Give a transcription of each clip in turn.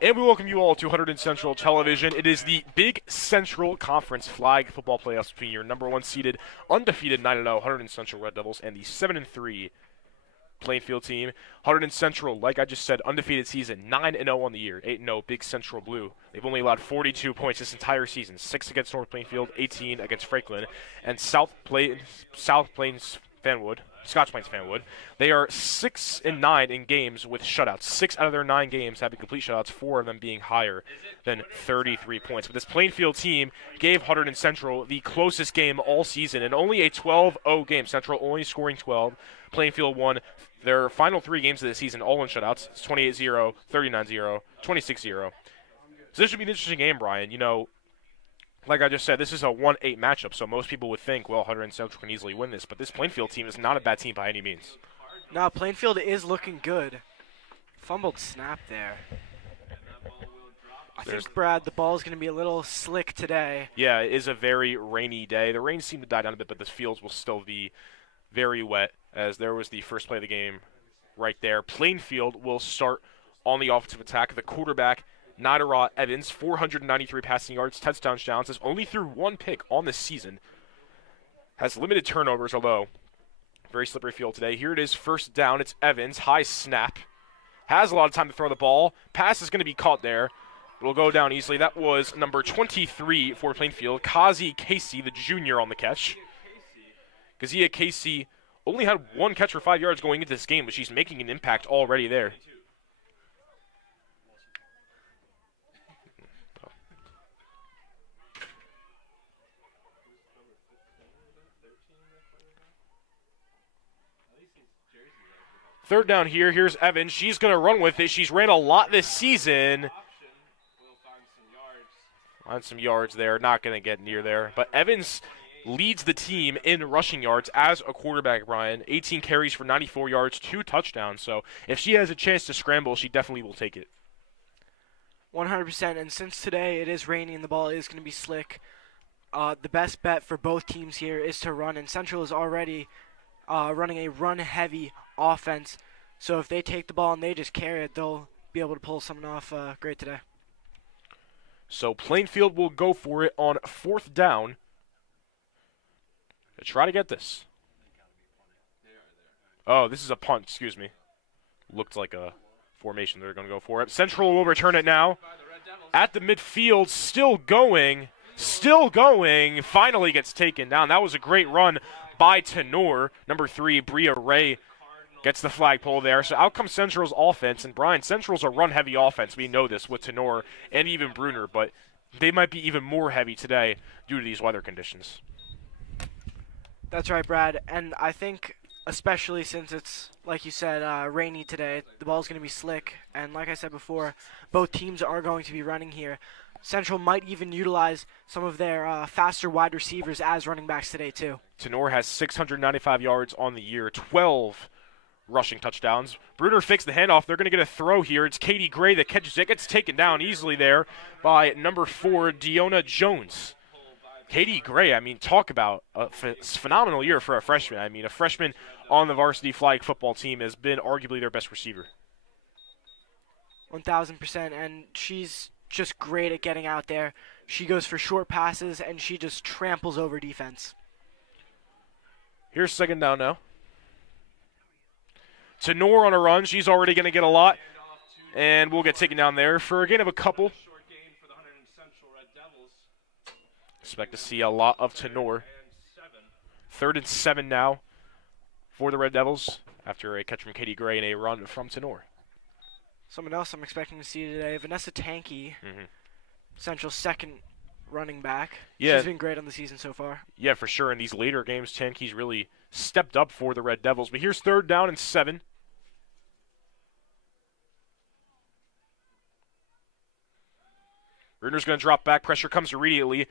And we welcome you all to Hunterdon Central Television. It is the Big Central Conference flag football playoffs between your number one seeded, undefeated 9-0 Hunterdon Central Red Devils and the 7-3 Plainfield team. Hunterdon Central, like I just said, undefeated season, 9-0 on the year, 8-0 Big Central Blue. They've only allowed 42 points this entire season, 6 against North Plainfield, 18 against Franklin, and South Plains Fanwood. Scotch Plains Fanwood. They are 6-9 in games with shutouts. 6 out of their 9 games having complete shutouts, 4 of them being higher than 33 points. But this Plainfield team gave Hunterdon Central the closest game all season, and only a 12-0 game. Central only scoring 12. Plainfield won their final 3 games of the season, all in shutouts. It's 28-0, 39-0, 26-0. So this should be an interesting game, Brian. You know, like I just said, this is a 1-8 matchup, so most people would think, well, Hunterdon Central can easily win this. But this Plainfield team is not a bad team by any means. No, Plainfield is looking good. Fumbled snap there. I think, Brad, the ball is going to be a little slick today. Yeah, it is a very rainy day. The rain seemed to die down a bit, but the fields will still be very wet, as there was the first play of the game right there. Plainfield will start on the offensive attack. The quarterback, Nadarot Evans, 493 passing yards, touchdowns, has only threw 1 pick on this season. Has limited turnovers, although very slippery field today. Here it is, first down. It's Evans, high snap. Has a lot of time to throw the ball. Pass is going to be caught there. It'll go down easily. That was number 23 for Plainfield, Kazi Casey, the junior, on the catch. Kazia Casey only had 1 catch for 5 yards going into this game, but she's making an impact already there. Third down here. Here's Evans. She's going to run with it. She's ran a lot this season. Find some yards there. Not going to get near there. But Evans leads the team in rushing yards as a quarterback, Brian. 18 carries for 94 yards, 2 touchdowns. So if she has a chance to scramble, she definitely will take it. 100%. And since today it is raining and the ball is going to be slick, the best bet for both teams here is to run. And Central is already running a run-heavy offense. So if they take the ball and they just carry it, they'll be able to pull something off great today. So Plainfield will go for it on 4th down to try to get this. Oh, this is a punt, excuse me. Looked like a formation they're going to go for it. Central will return it now. At the midfield, still going, finally gets taken down. That was a great run by Tenor. Number 3, Bria Ray, gets the flagpole there. So out comes Central's offense. And Brian, Central's a run-heavy offense. We know this with Tenor and even Bruner, but they might be even more heavy today due to these weather conditions. That's right, Brad. And I think, especially since it's, like you said, rainy today, the ball's going to be slick. And like I said before, both teams are going to be running here. Central might even utilize some of their faster wide receivers as running backs today, too. Tenor has 695 yards on the year, 12 rushing touchdowns. Bruner fakes the handoff. They're going to get a throw here. It's Katie Gray that catches it. Gets taken down easily there by number 4, Deonna Jones. Katie Gray, I mean, talk about a phenomenal year for a freshman. I mean, a freshman on the varsity flag football team has been arguably their best receiver. 1,000%, and she's just great at getting out there. She goes for short passes, and she just tramples over defense. Here's 2nd down now. Tenor on a run. She's already going to get a lot, and we'll get taken down there for a gain of a couple. Expect to see a lot of Tenor. 3rd and 7 now for the Red Devils after a catch from Katie Gray and a run from Tenor. Someone else I'm expecting to see today, Vanessa Tankey, Central's 2nd running back. Yeah. She's been great on the season so far. Yeah, for sure. In these later games, Tankey's really stepped up for the Red Devils. But here's 3rd down and 7. Bruner's going to drop back. Pressure comes immediately.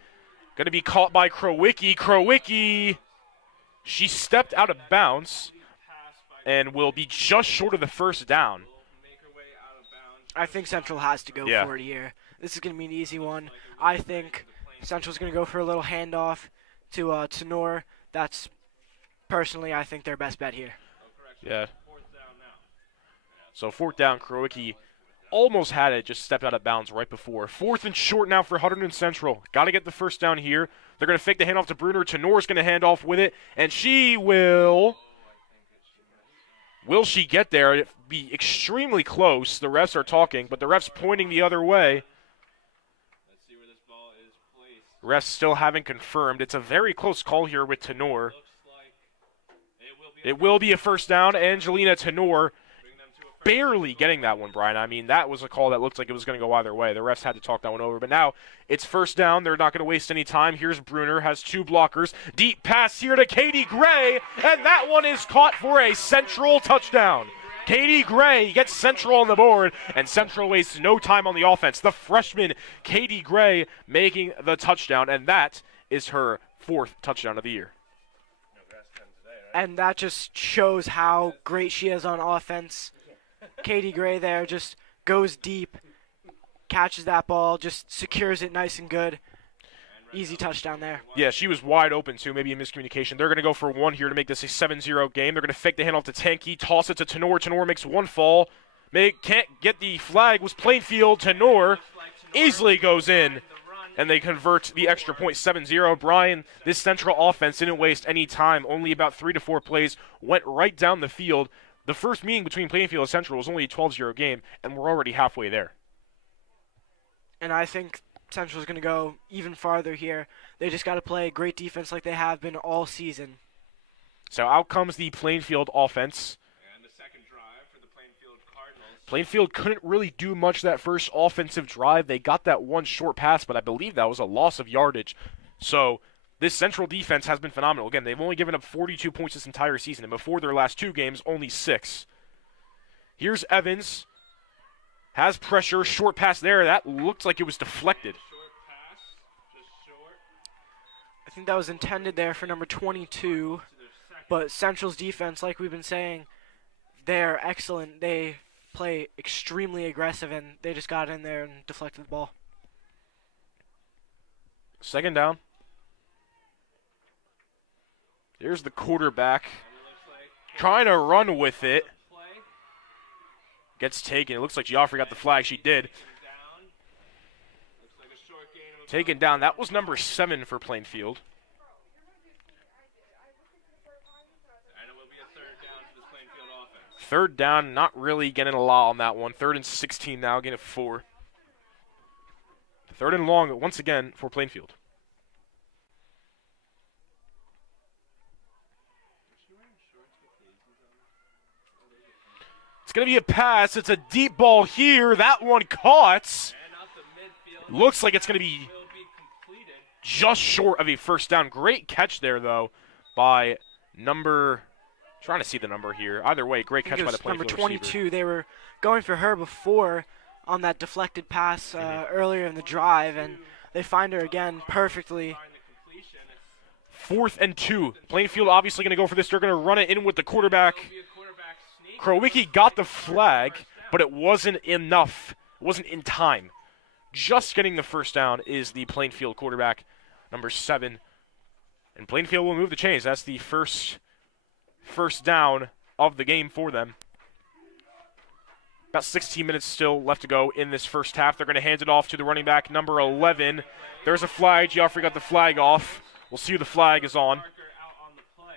Going to be caught by Krowicki. Krowicki, she stepped out of bounds and will be just short of the 1st down. I think Central has to go for it here. This is going to be an easy one. I think Central's going to go for a little handoff to Tenor. That's, personally, I think their best bet here. Yeah. So 4th down, Krowicki almost had it, just stepped out of bounds right before. 4th and short now for Hunterdon Central. Got to get the first down here. They're going to fake the handoff to Bruner. Tenor's going to hand off with it, and she will. Will she get there? It'd be extremely close. The refs are talking, but the ref's pointing the other way. Let's see where this ball is placed. Refs still haven't confirmed. It's a very close call here with Tenor. Looks like It will be a first down. Angelina Tenor bring them to a first. barely getting that one, Brian. I mean, that was a call that looked like it was going to go either way. The refs had to talk that one over. But now it's first down. They're not going to waste any time. Here's Bruner, has 2 blockers. Deep pass here to Katie Gray, and that one is caught for a Central touchdown. Katie Gray gets Central on the board, and Central wastes no time on the offense. The freshman, Katie Gray, making the touchdown, and that is her 4th touchdown of the year. And that just shows how great she is on offense. Katie Gray there just goes deep, catches that ball, just secures it nice and good. Easy touchdown there. Yeah, she was wide open, too. Maybe a miscommunication. They're going to go for 1 here to make this a 7-0 game. They're going to fake the handoff to Tanky, toss it to Tenor. Tenor makes 1 fall. Can't get the flag. Was Plainfield. Tenor easily goes in, and they convert the extra point, 7-0. Brian, this Central offense didn't waste any time. Only about 3 to 4 plays went right down the field. The first meeting between Plainfield and Central was only a 12-0 game, and we're already halfway there. And I think Central's going to go even farther here. They just got to play great defense like they have been all season. So out comes the Plainfield offense. And the second drive for the Plainfield Cardinals. Plainfield couldn't really do much that first offensive drive. They got that 1 short pass, but I believe that was a loss of yardage. So this Central defense has been phenomenal. Again, they've only given up 42 points this entire season, and before their last 2 games, only 6. Here's Evans. Has pressure, short pass there. That looks like it was deflected. Short pass, just short. I think that was intended there for number 22. But Central's defense, like we've been saying, they're excellent. They play extremely aggressive, and they just got in there and deflected the ball. Second down. Here's the quarterback trying to run with it. Gets taken. It looks like Geoffrey got the flag. She did. Taken down. That was number 7 for Plainfield. And it will be a third down for this Plainfield offense. Third down, not really getting a lot on that one. 3rd and 16 now, getting 4. 3rd and long once again for Plainfield. It's going to be a pass. It's a deep ball here. That one caught. And out the midfield. Looks like it's going to be Will be completed. just short of a first down. Great catch there, though, by number... Trying to see the number here. Either way, great I think catch it by was the Plainfield number 22. receiver. They were going for her before on that deflected pass earlier in the drive, and they find her again perfectly. Find the completion. 4th and 2. Plainfield obviously going to go for this. They're going to run it in with the quarterback. Will be a quarterback sneak. Krowicki got the flag, but it wasn't enough. It wasn't in time. Just getting the first down is the Plainfield quarterback, number 7. And Plainfield will move the chains. That's the first down of the game for them. About 16 minutes still left to go in this first half. They're going to hand it off to the running back, number 11. There's a flag. Geoffrey got the flag off. We'll see who the flag is on. Parker out on the play.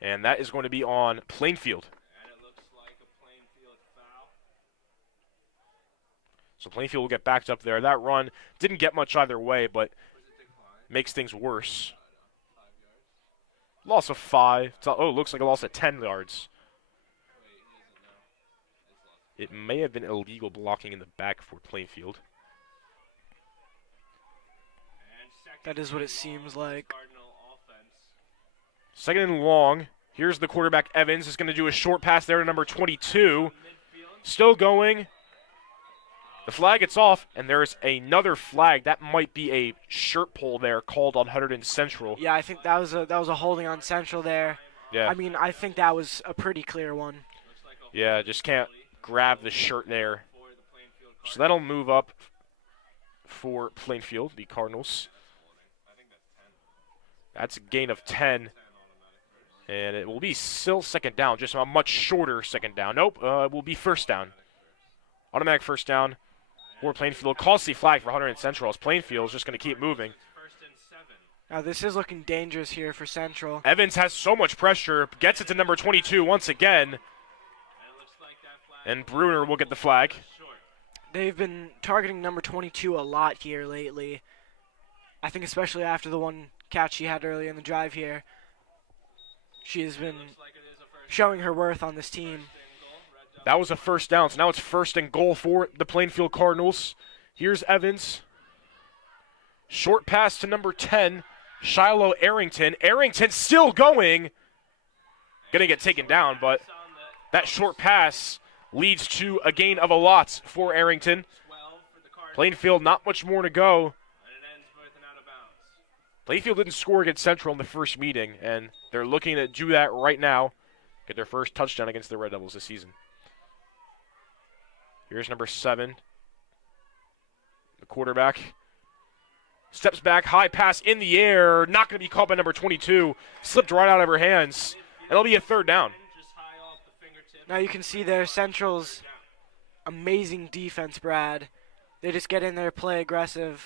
And that is going to be on Plainfield. And it looks like a Plainfield foul. So Plainfield will get backed up there. That run didn't get much either way, but Was it declined? makes things worse. 5 yards. Loss of 5. Oh, looks like a loss of 10 yards. Wait, he doesn't know. It's lost. It may have been illegal blocking in the back for Plainfield. And second That is what it and seems long, like. Cardinal offense. 2nd and long. Here's the quarterback, Evans, is going to do a short pass there to number 22. Midfield. Still going. The flag gets off, and there's another flag. That might be a shirt pull there called on Hunterdon Central. Yeah, I think that was a holding on Central there. Yeah, I mean, I think that was a pretty clear one. Looks like a yeah, just can't grab the shirt there. for the Plainfield So that'll move up for Plainfield, the Cardinals. holding. I think that's That's a gain of 10. And it will be still second down, just a much shorter second down. Nope, it will be first down. Automatic first down for Plainfield. Costly flag for Hunterdon Central as Plainfield is just going to keep moving. Now this is looking dangerous here for Central. Evans has so much pressure, gets it to number 22 once again. And Bruner will get the flag. They've been targeting number 22 a lot here lately. I think especially after the one catch she had earlier in the drive here. She has been showing her worth on this team. That was a first down, so now it's first and goal for the Plainfield Cardinals. Here's Evans. Short pass to number 10, Shiloh Arrington. Arrington still going. Gonna get taken down, but that short pass leads to a gain of a lot for Arrington. Plainfield, not much more to go. Plainfield didn't score against Central in the first meeting, and they're looking to do that right now. Get their first touchdown against the Red Devils this season. Here's number 7. The quarterback steps back, high pass in the air. Not going to be caught by number 22. Slipped right out of her hands. And it'll be a third down. Now you can see there Central's amazing defense, Brad. They just get in there, play aggressive.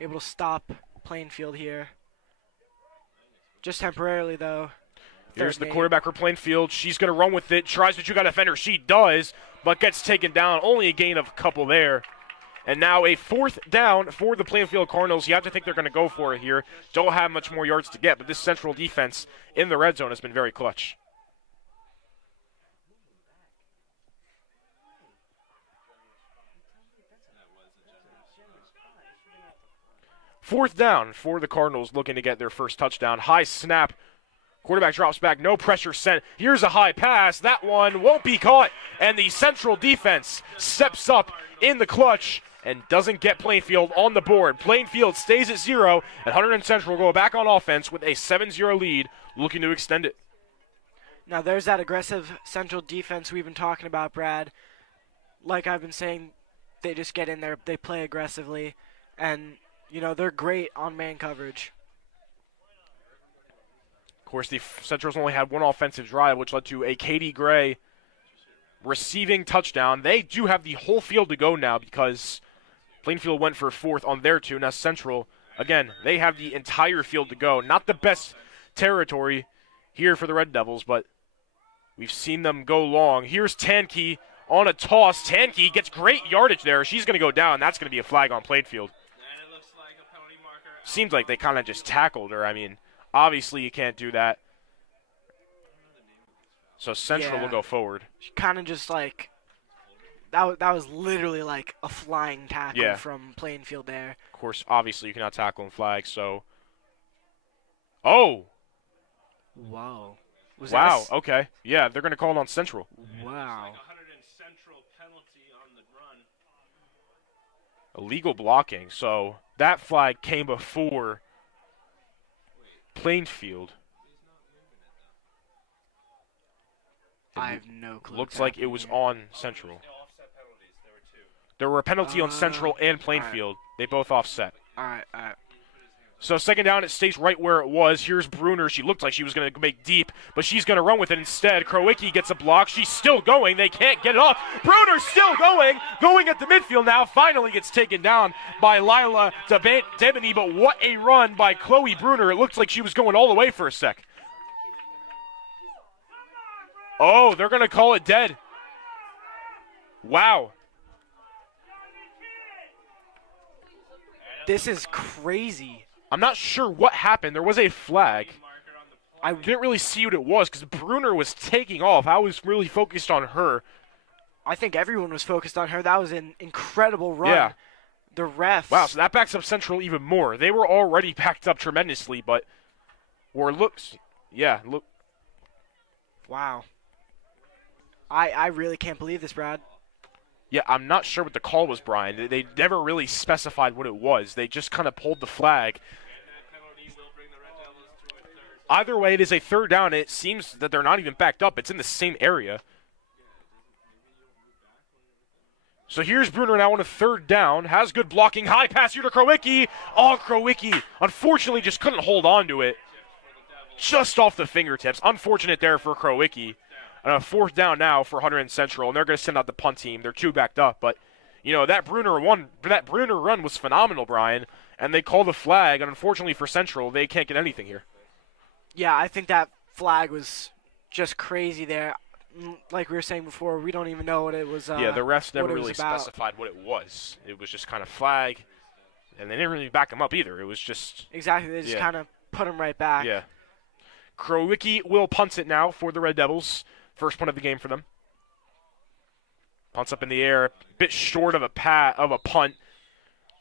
Able to stop Plainfield here. Just temporarily, though. Here's the quarterback for Plainfield. She's going to run with it. Tries to shoot a defender. She does, but gets taken down. Only a gain of a couple there. And now a fourth down for the Plainfield Cardinals. You have to think they're going to go for it here. Don't have much more yards to get, but this Central defense in the red zone has been very clutch. Fourth down for the Cardinals looking to get their first touchdown. High snap. Quarterback drops back. No pressure sent. Here's a high pass. That one won't be caught. And the Central defense steps up in the clutch and doesn't get Plainfield on the board. Plainfield stays at 0, and Hunterdon Central go back on offense with a 7-0 lead, looking to extend it. Now there's that aggressive Central defense we've been talking about, Brad. Like I've been saying, they just get in there, they play aggressively, and you know, they're great on man coverage. Of course, the Centrals only had one offensive drive, which led to a Katie Gray receiving touchdown. They do have the whole field to go now because Plainfield went for fourth on their 2. Now Central, again, they have the entire field to go. Not the best territory here for the Red Devils, but we've seen them go long. Here's Tankey on a toss. Tankey gets great yardage there. She's going to go down. That's going to be a flag on Plainfield. Seems like they kind of just tackled her. I mean, obviously you can't do that. So Central will go forward. She kind of just like that was literally like a flying tackle from Plainfield there. Of course, obviously you cannot tackle and flag. So, oh, wow, wow, okay, yeah, they're gonna call it on Central. Wow, illegal blocking. So that flag came before Plainfield. I have no clue. Looks like it was on Central. There were a penalty on Central and Plainfield. They both offset. All right. So second down, it stays right where it was. Here's Bruner. She looked like she was going to make deep, but she's going to run with it instead. Krowicki gets a block. She's still going. They can't get it off. Bruner's still going at the midfield now. Finally gets taken down by Lila Debony, but what a run by Chloe Bruner. It looked like she was going all the way for a sec. Oh, they're going to call it dead. Wow. This is crazy. I'm not sure what happened. There was a flag. I didn't really see what it was because Bruner was taking off. I was really focused on her. I think everyone was focused on her. That was an incredible run. Yeah. The refs. Wow, so that backs up Central even more. They were already backed up tremendously, but look. Wow. I really can't believe this, Brad. Yeah, I'm not sure what the call was, Brian. They never really specified what it was. They just kind of pulled the flag. Either way, it is a third down. It seems that they're not even backed up. It's in the same area. So here's Bruner now on a third down. Has good blocking. High pass here to Krowicki. Oh, Krowicki unfortunately just couldn't hold on to it. Just off the fingertips. Unfortunate there for Krowicki. And a fourth down now for Hunterdon Central, and they're going to send out the punt team. They're 2 backed up, but that Bruner run was phenomenal, Brian. And they call the flag, and unfortunately for Central, they can't get anything here. Yeah, I think that flag was just crazy there. Like we were saying before, we don't even know what it was. The refs never really specified what it was. It was just kind of flag, and they didn't really back him up either. It was just exactly. They just kind of put him right back. Yeah. Krowicki will punt it now for the Red Devils. First punt of the game for them. Punts up in the air, bit short of a punt.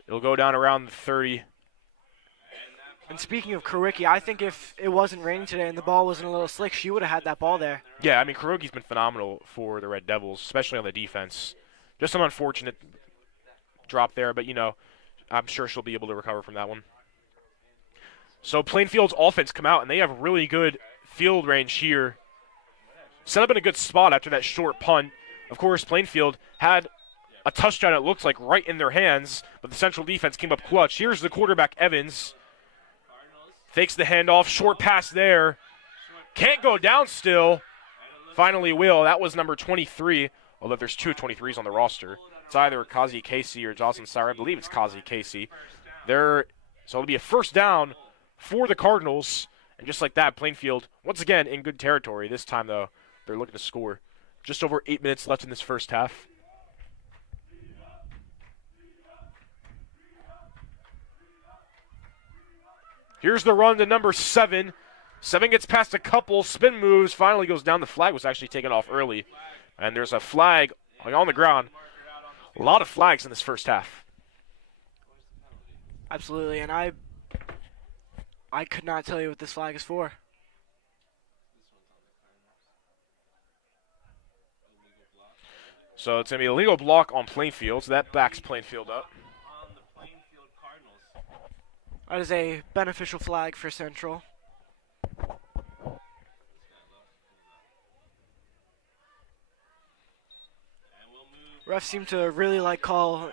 It'll go down around the 30. And speaking of Krowicki, I think if it wasn't raining today and the ball wasn't a little slick, she would have had that ball there. Yeah, I mean, Krowicki's been phenomenal for the Red Devils, especially on the defense. Just an unfortunate drop there, but, I'm sure she'll be able to recover from that one. So Plainfield's offense come out, and they have really good field range here. Set up in a good spot after that short punt. Of course, Plainfield had a touchdown, it looks like, right in their hands, but the Central defense came up clutch. Here's the quarterback, Evans. Fakes the handoff, short pass there. Can't go down still. Finally will. That was number 23, although there's 2 23s on the roster. It's either Kazi Casey or Jocelyn Sauer. I believe it's Kazi Casey. So it'll be a first down for the Cardinals. And just like that, Plainfield, once again, in good territory. This time, though, they're looking to score. Just over 8 minutes left in this first half. Here's the run to number 7. 7 gets past a couple, spin moves, finally goes down. The flag was actually taken off early. And there's a flag on the ground. A lot of flags in this first half. Absolutely, and I could not tell you what this flag is for. So it's going to be a legal block on Plainfield, so that backs Plainfield up. That is a beneficial flag for Central. Refs seem to really like calling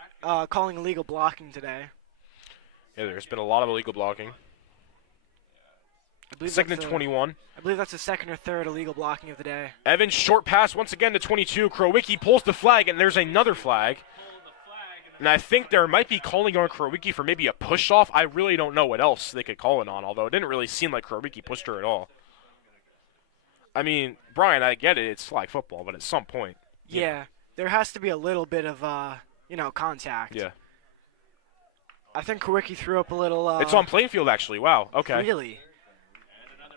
illegal blocking today. Yeah, there's been a lot of illegal blocking. Second and 21. I believe that's the second or third illegal blocking of the day. Evans, short pass once again to 22. Krowicki pulls the flag, and there's another flag. And I think there might be calling on Krowicki for maybe a push-off. I really don't know what else they could call it on, although it didn't really seem like Krowicki pushed her at all. I mean, Brian, I get it. It's flag football, but at some point. Yeah, there has to be a little bit of, contact. Yeah. I think Krowicki threw up a little. It's on Plainfield, actually. Wow. Okay. Really?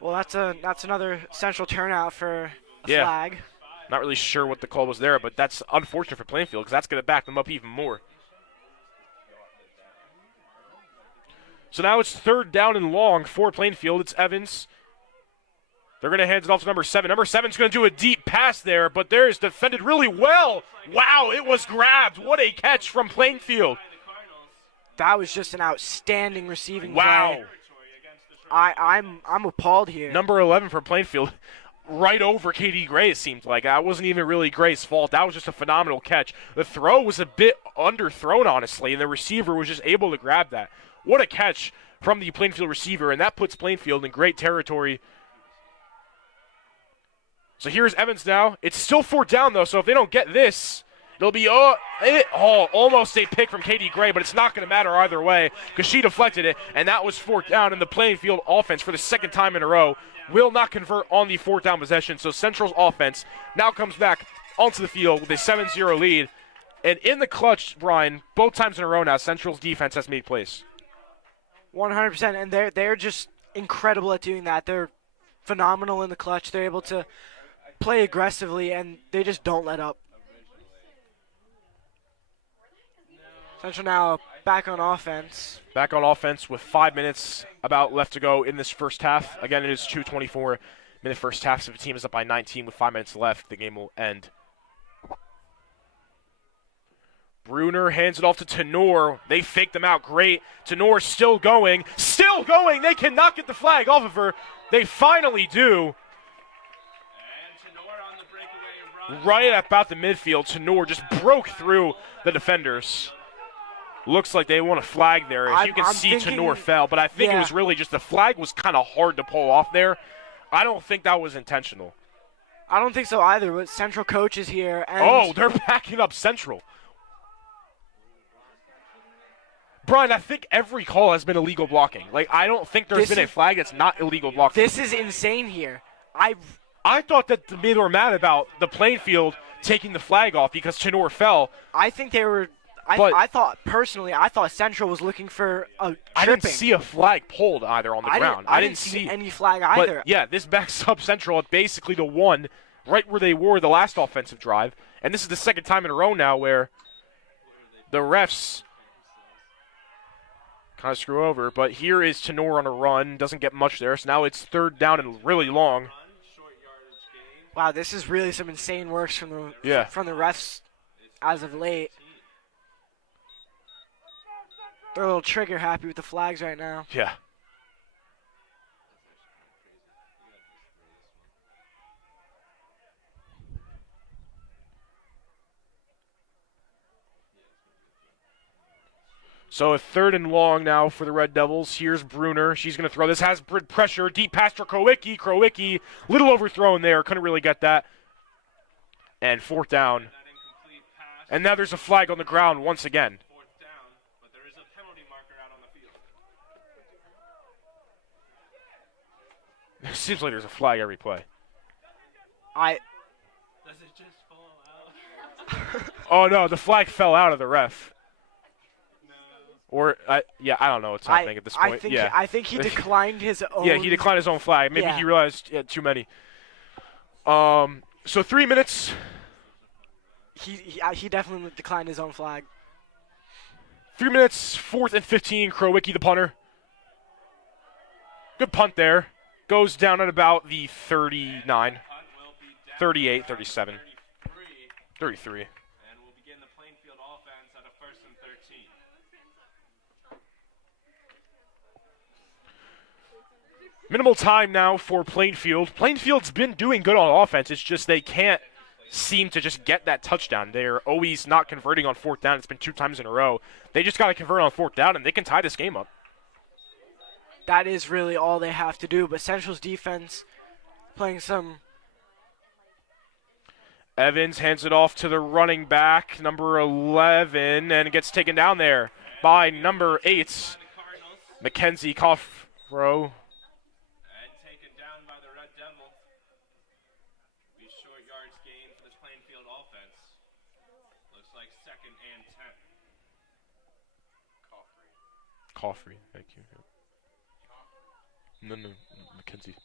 Well, that's another Central turnout for a flag. Not really sure what the call was there, but that's unfortunate for Plainfield because that's going to back them up even more. So now it's third down and long for Plainfield. It's Evans. They're going to hand it off to number 7. Number 7's going to do a deep pass there, but there's defended really well. Wow, it was grabbed. What a catch from Plainfield. That was just an outstanding receiving play. Wow. I'm appalled here. Number 11 for Plainfield, right over Katie Gray, it seemed like. That wasn't even really Gray's fault. That was just a phenomenal catch. The throw was a bit underthrown, honestly, and the receiver was just able to grab that. What a catch from the Plainfield receiver, and that puts Plainfield in great territory. So here's Evans now. It's still fourth down, though, so if they don't get this, it'll be almost a pick from Katie Gray, but it's not going to matter either way because she deflected it, and that was fourth down, and the Plainfield offense for the second time in a row will not convert on the fourth down possession. So Central's offense now comes back onto the field with a 7-0 lead. And in the clutch, Brian, both times in a row now, Central's defense has made plays. 100%, and they're just incredible at doing that. They're phenomenal in the clutch. They're able to play aggressively, and they just don't let up. Central now back on offense. Back on offense with 5 minutes about left to go in this first half. Again, it is 2:24-minute first half, so if the team is up by 19 with 5 minutes left, the game will end. Bruner hands it off to Tenor. They fake them out great. Tenor still going. Still going! They cannot get the flag off of her. They finally do. And Tenor on the breakaway right at about the midfield. Tenor just broke through the defenders. Looks like they want a flag there. As you can I'm see, thinking, Tenor fell, but I think it yeah. was really just the flag was kind of hard to pull off there. I don't think that was intentional. I don't think so either, but Central coach is here. And Oh, they're backing up Central. Brian, I think every call has been illegal blocking. Like, I don't think there's been a flag that's not illegal blocking. This is insane here. I thought that they were mad about the Plainfield taking the flag off because Tenor fell. I think they were. I thought personally, I thought Central was looking for a tripping. I didn't see a flag pulled either on the ground. I didn't see any flag either. But yeah, this backs up Central at basically the one right where they were the last offensive drive, and this is the second time in a row now where the refs kind of screw over. But here is Tenor on a run, doesn't get much there, so now it's third down and really long. Wow, this is really some insane works from the refs as of late. They're a little trigger happy with the flags right now. Yeah. So a third and long now for the Red Devils. Here's Bruner. She's going to throw. This has pressure. Deep pass to Krowicki. Krowicki, little overthrown there. Couldn't really get that. And fourth down. And now there's a flag on the ground once again. It seems like there's a flag every play. Does it just fall out? Oh, no, the flag fell out of the ref. No. Or, I don't know what's happening at this point. I think he declined his own. Yeah, he declined his own flag. Maybe he realized he had too many. So 3 minutes. He definitely declined his own flag. 3 minutes, 4th and 15, Krowicki the punter. Good punt there. Goes down at about the 39, 38, 37, 33. And we'll begin the Plainfield offense at a 1st and 13. Minimal time now for Plainfield. Plainfield's been doing good on offense. It's just they can't seem to just get that touchdown. They're always not converting on 4th down. It's been 2 times in a row. They just got to convert on 4th down, and they can tie this game up. That is really all they have to do. But Central's defense playing some. Evans hands it off to the running back, number 11, and it gets taken down there by number 8, Mackenzie Coffrow. And taken down by the Red Devil. Be short yards gain for this Plainfield offense. Looks like 2nd and 10. Coffrey, thank you. No, Mackenzie.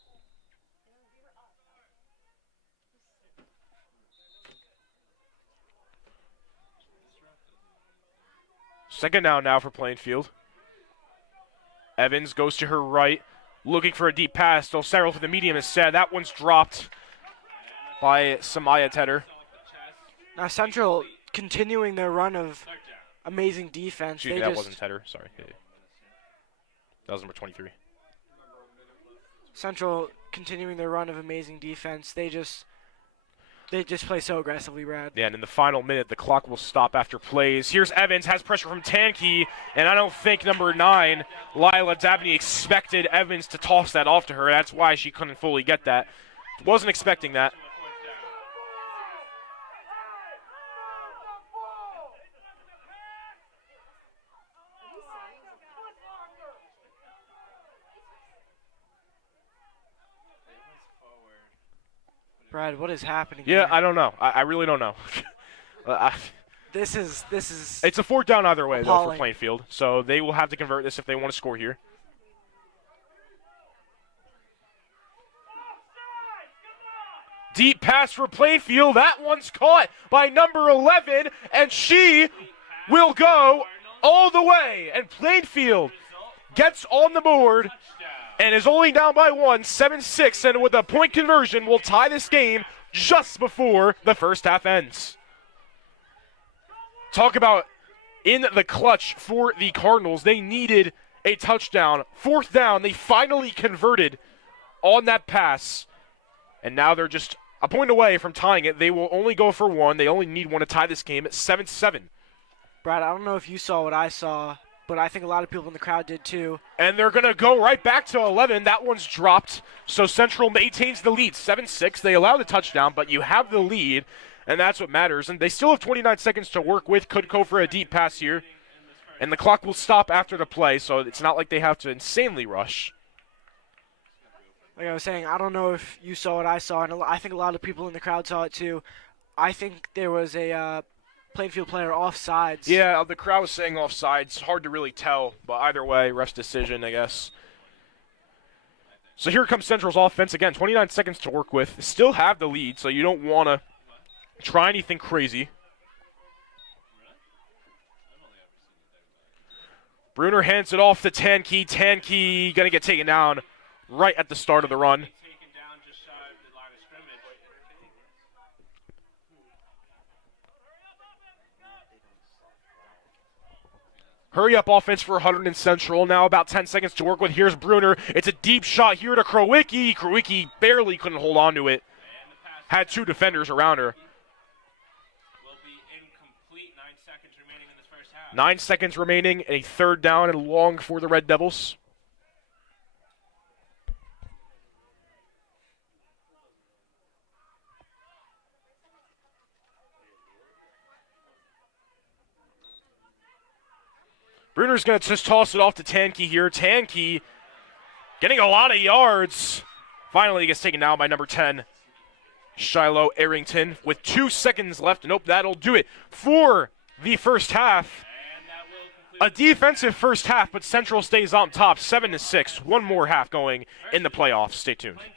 Second down now for Plainfield. Evans goes to her right, looking for a deep pass. They'll settle for the medium instead. That one's dropped by Samaya Tedder. Now Central continuing their run of amazing defense. Excuse me, that wasn't Tedder. Sorry. That was number 23. Central continuing their run of amazing defense. They just play so aggressively, Brad. Yeah, and in the final minute, the clock will stop after plays. Here's Evans, has pressure from Tankey, and I don't think number 9, Lila Dabney, expected Evans to toss that off to her. That's why she couldn't fully get that. Wasn't expecting that. Brad, what is happening Yeah, here? I don't know. I really don't know. This is. It's a 4th down either way, though, for appalling. Plainfield. So they will have to convert this if they want to score here. Deep pass for Plainfield. That one's caught by number 11, and she will go all the way. And Plainfield gets on the board and is only down by 1, 7-6, and with a point conversion will tie this game just before the first half ends. Talk about in the clutch for the Cardinals. They needed a touchdown. 4th down, they finally converted on that pass, and now they're just a point away from tying it. They will only go for one. They only need one to tie this game at 7-7. Brad, I don't know if you saw what I saw, but I think a lot of people in the crowd did too. And they're going to go right back to 11. That one's dropped. So Central maintains the lead, 7-6. They allow the touchdown, but you have the lead, and that's what matters. And they still have 29 seconds to work with. Could go for a deep pass here. And the clock will stop after the play, so it's not like they have to insanely rush. Like I was saying, I don't know if you saw what I saw, and I think a lot of people in the crowd saw it too. I think there was a Plainfield player offsides. Yeah, the crowd was saying offsides. Hard to really tell, but either way, ref's decision, I guess. So here comes Central's offense. Again, 29 seconds to work with. Still have the lead, so you don't want to try anything crazy. Bruner hands it off to Tankey. Tankey going to get taken down right at the start of the run. Taken down just shy of the line of scrimmage. Hurry up offense for Hunterdon Central. Now about 10 seconds to work with. Here's Bruner. It's a deep shot here to Krowicki. Krowicki barely couldn't hold on to it. Had two defenders around her. Will be incomplete. 9 seconds remaining in this first half. 9 seconds remaining. A third down and long for the Red Devils. Bruner's going to just toss it off to Tankey here. Tankey getting a lot of yards. Finally gets taken down by number 10, Shiloh Arrington, with 2 seconds left. Nope, that'll do it for the first half. And that will complete. A defensive first half, but Central stays on top, 7-6. One more half going in the playoffs. Stay tuned. Plainfield.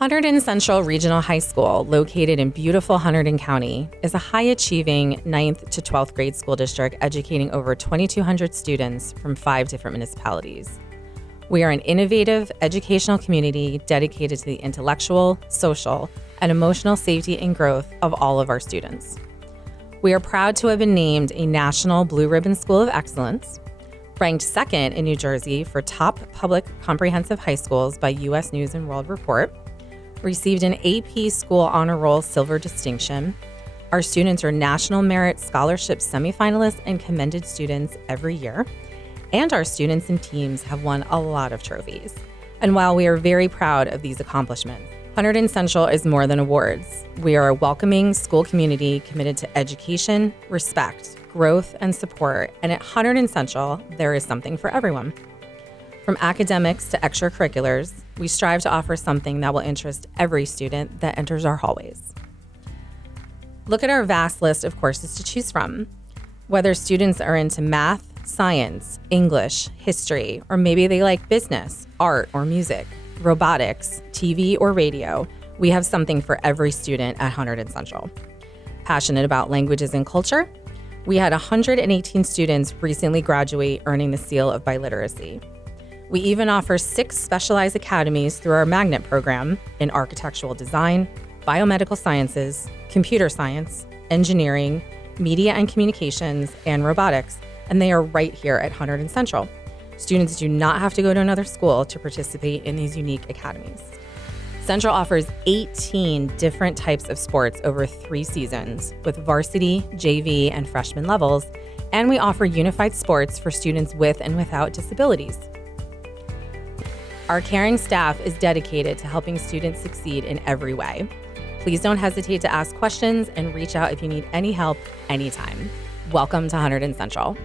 Hunterdon Central Regional High School, located in beautiful Hunterdon County, is a high-achieving 9th to 12th grade school district educating over 2,200 students from 5 different municipalities. We are an innovative educational community dedicated to the intellectual, social, and emotional safety and growth of all of our students. We are proud to have been named a National Blue Ribbon School of Excellence, ranked second in New Jersey for top public comprehensive high schools by U.S. News and World Report, received an AP School Honor Roll Silver Distinction. Our students are National Merit Scholarship semifinalists and commended students every year. And our students and teams have won a lot of trophies. And while we are very proud of these accomplishments, Hunterdon Central is more than awards. We are a welcoming school community committed to education, respect, growth, and support. And at Hunterdon Central, there is something for everyone. From academics to extracurriculars, we strive to offer something that will interest every student that enters our hallways. Look at our vast list of courses to choose from. Whether students are into math, science, English, history, or maybe they like business, art, or music, robotics, TV, or radio, we have something for every student at Hunterdon Central. Passionate about languages and culture? We had 118 students recently graduate earning the seal of biliteracy. We even offer 6 specialized academies through our magnet program in architectural design, biomedical sciences, computer science, engineering, media and communications, and robotics, and they are right here at Hunterdon Central. Students do not have to go to another school to participate in these unique academies. Central offers 18 different types of sports over 3 seasons with varsity, JV, and freshman levels, and we offer unified sports for students with and without disabilities. Our caring staff is dedicated to helping students succeed in every way. Please don't hesitate to ask questions and reach out if you need any help anytime. Welcome to Hunterdon Central.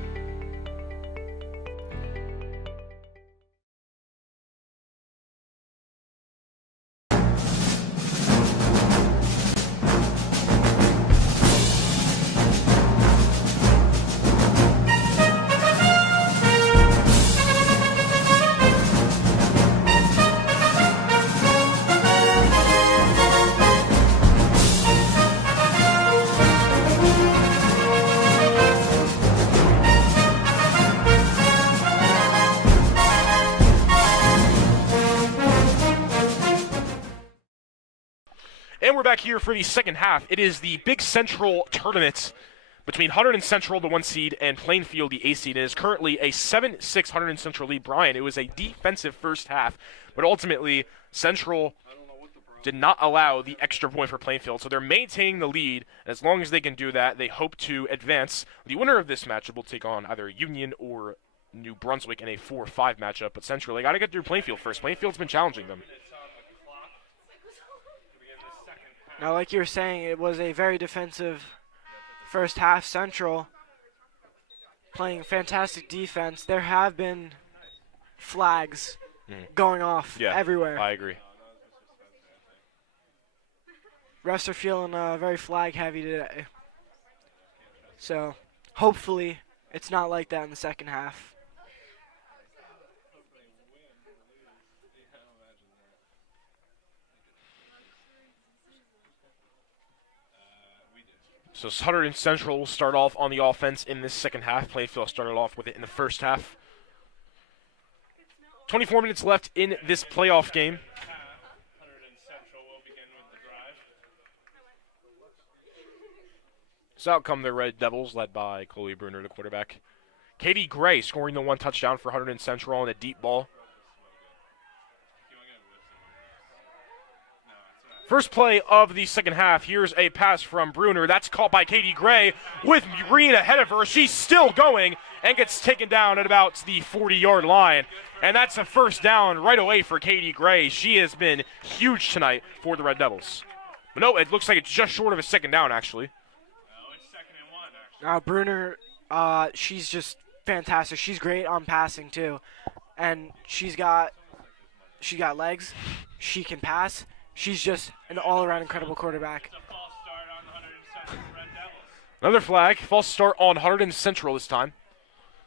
quarterback here for the second half. It is the Big Central tournament between Hunterdon Central, the 1 seed, and Plainfield, the 8 seed. It is currently a 7-6 Hunterdon Central lead. Brian, it was a defensive first half, but ultimately Central did not allow the extra point for Plainfield, so they're maintaining the lead. And as long as they can do that, they hope to advance. The winner of this matchup will take on either Union or New Brunswick in a 4-5 matchup, but Central, they got to get through Plainfield first. Plainfield's been challenging them. Now, like you were saying, it was a very defensive first half. Central playing fantastic defense. There have been flags going off everywhere. I agree. Refs are feeling very flag heavy today. So hopefully it's not like that in the second half. So Hunterdon Central will start off on the offense in this second half. Plainfield started off with it in the first half. 24 minutes left in this playoff game. So out come the Red Devils, led by Chloe Bruner, the quarterback. Katie Gray scoring the 1 touchdown for Hunterdon Central on a deep ball. First play of the second half. Here's a pass from Bruner. That's caught by Katie Gray with Green ahead of her. She's still going and gets taken down at about the 40-yard line. And that's a first down right away for Katie Gray. She has been huge tonight for the Red Devils. But no, it looks like it's just short of a second down, actually. Now, Bruner, she's just fantastic. She's great on passing, too. And she got legs. She can pass. She's just an all-around incredible quarterback. Another flag. False start on Hunterdon Central this time.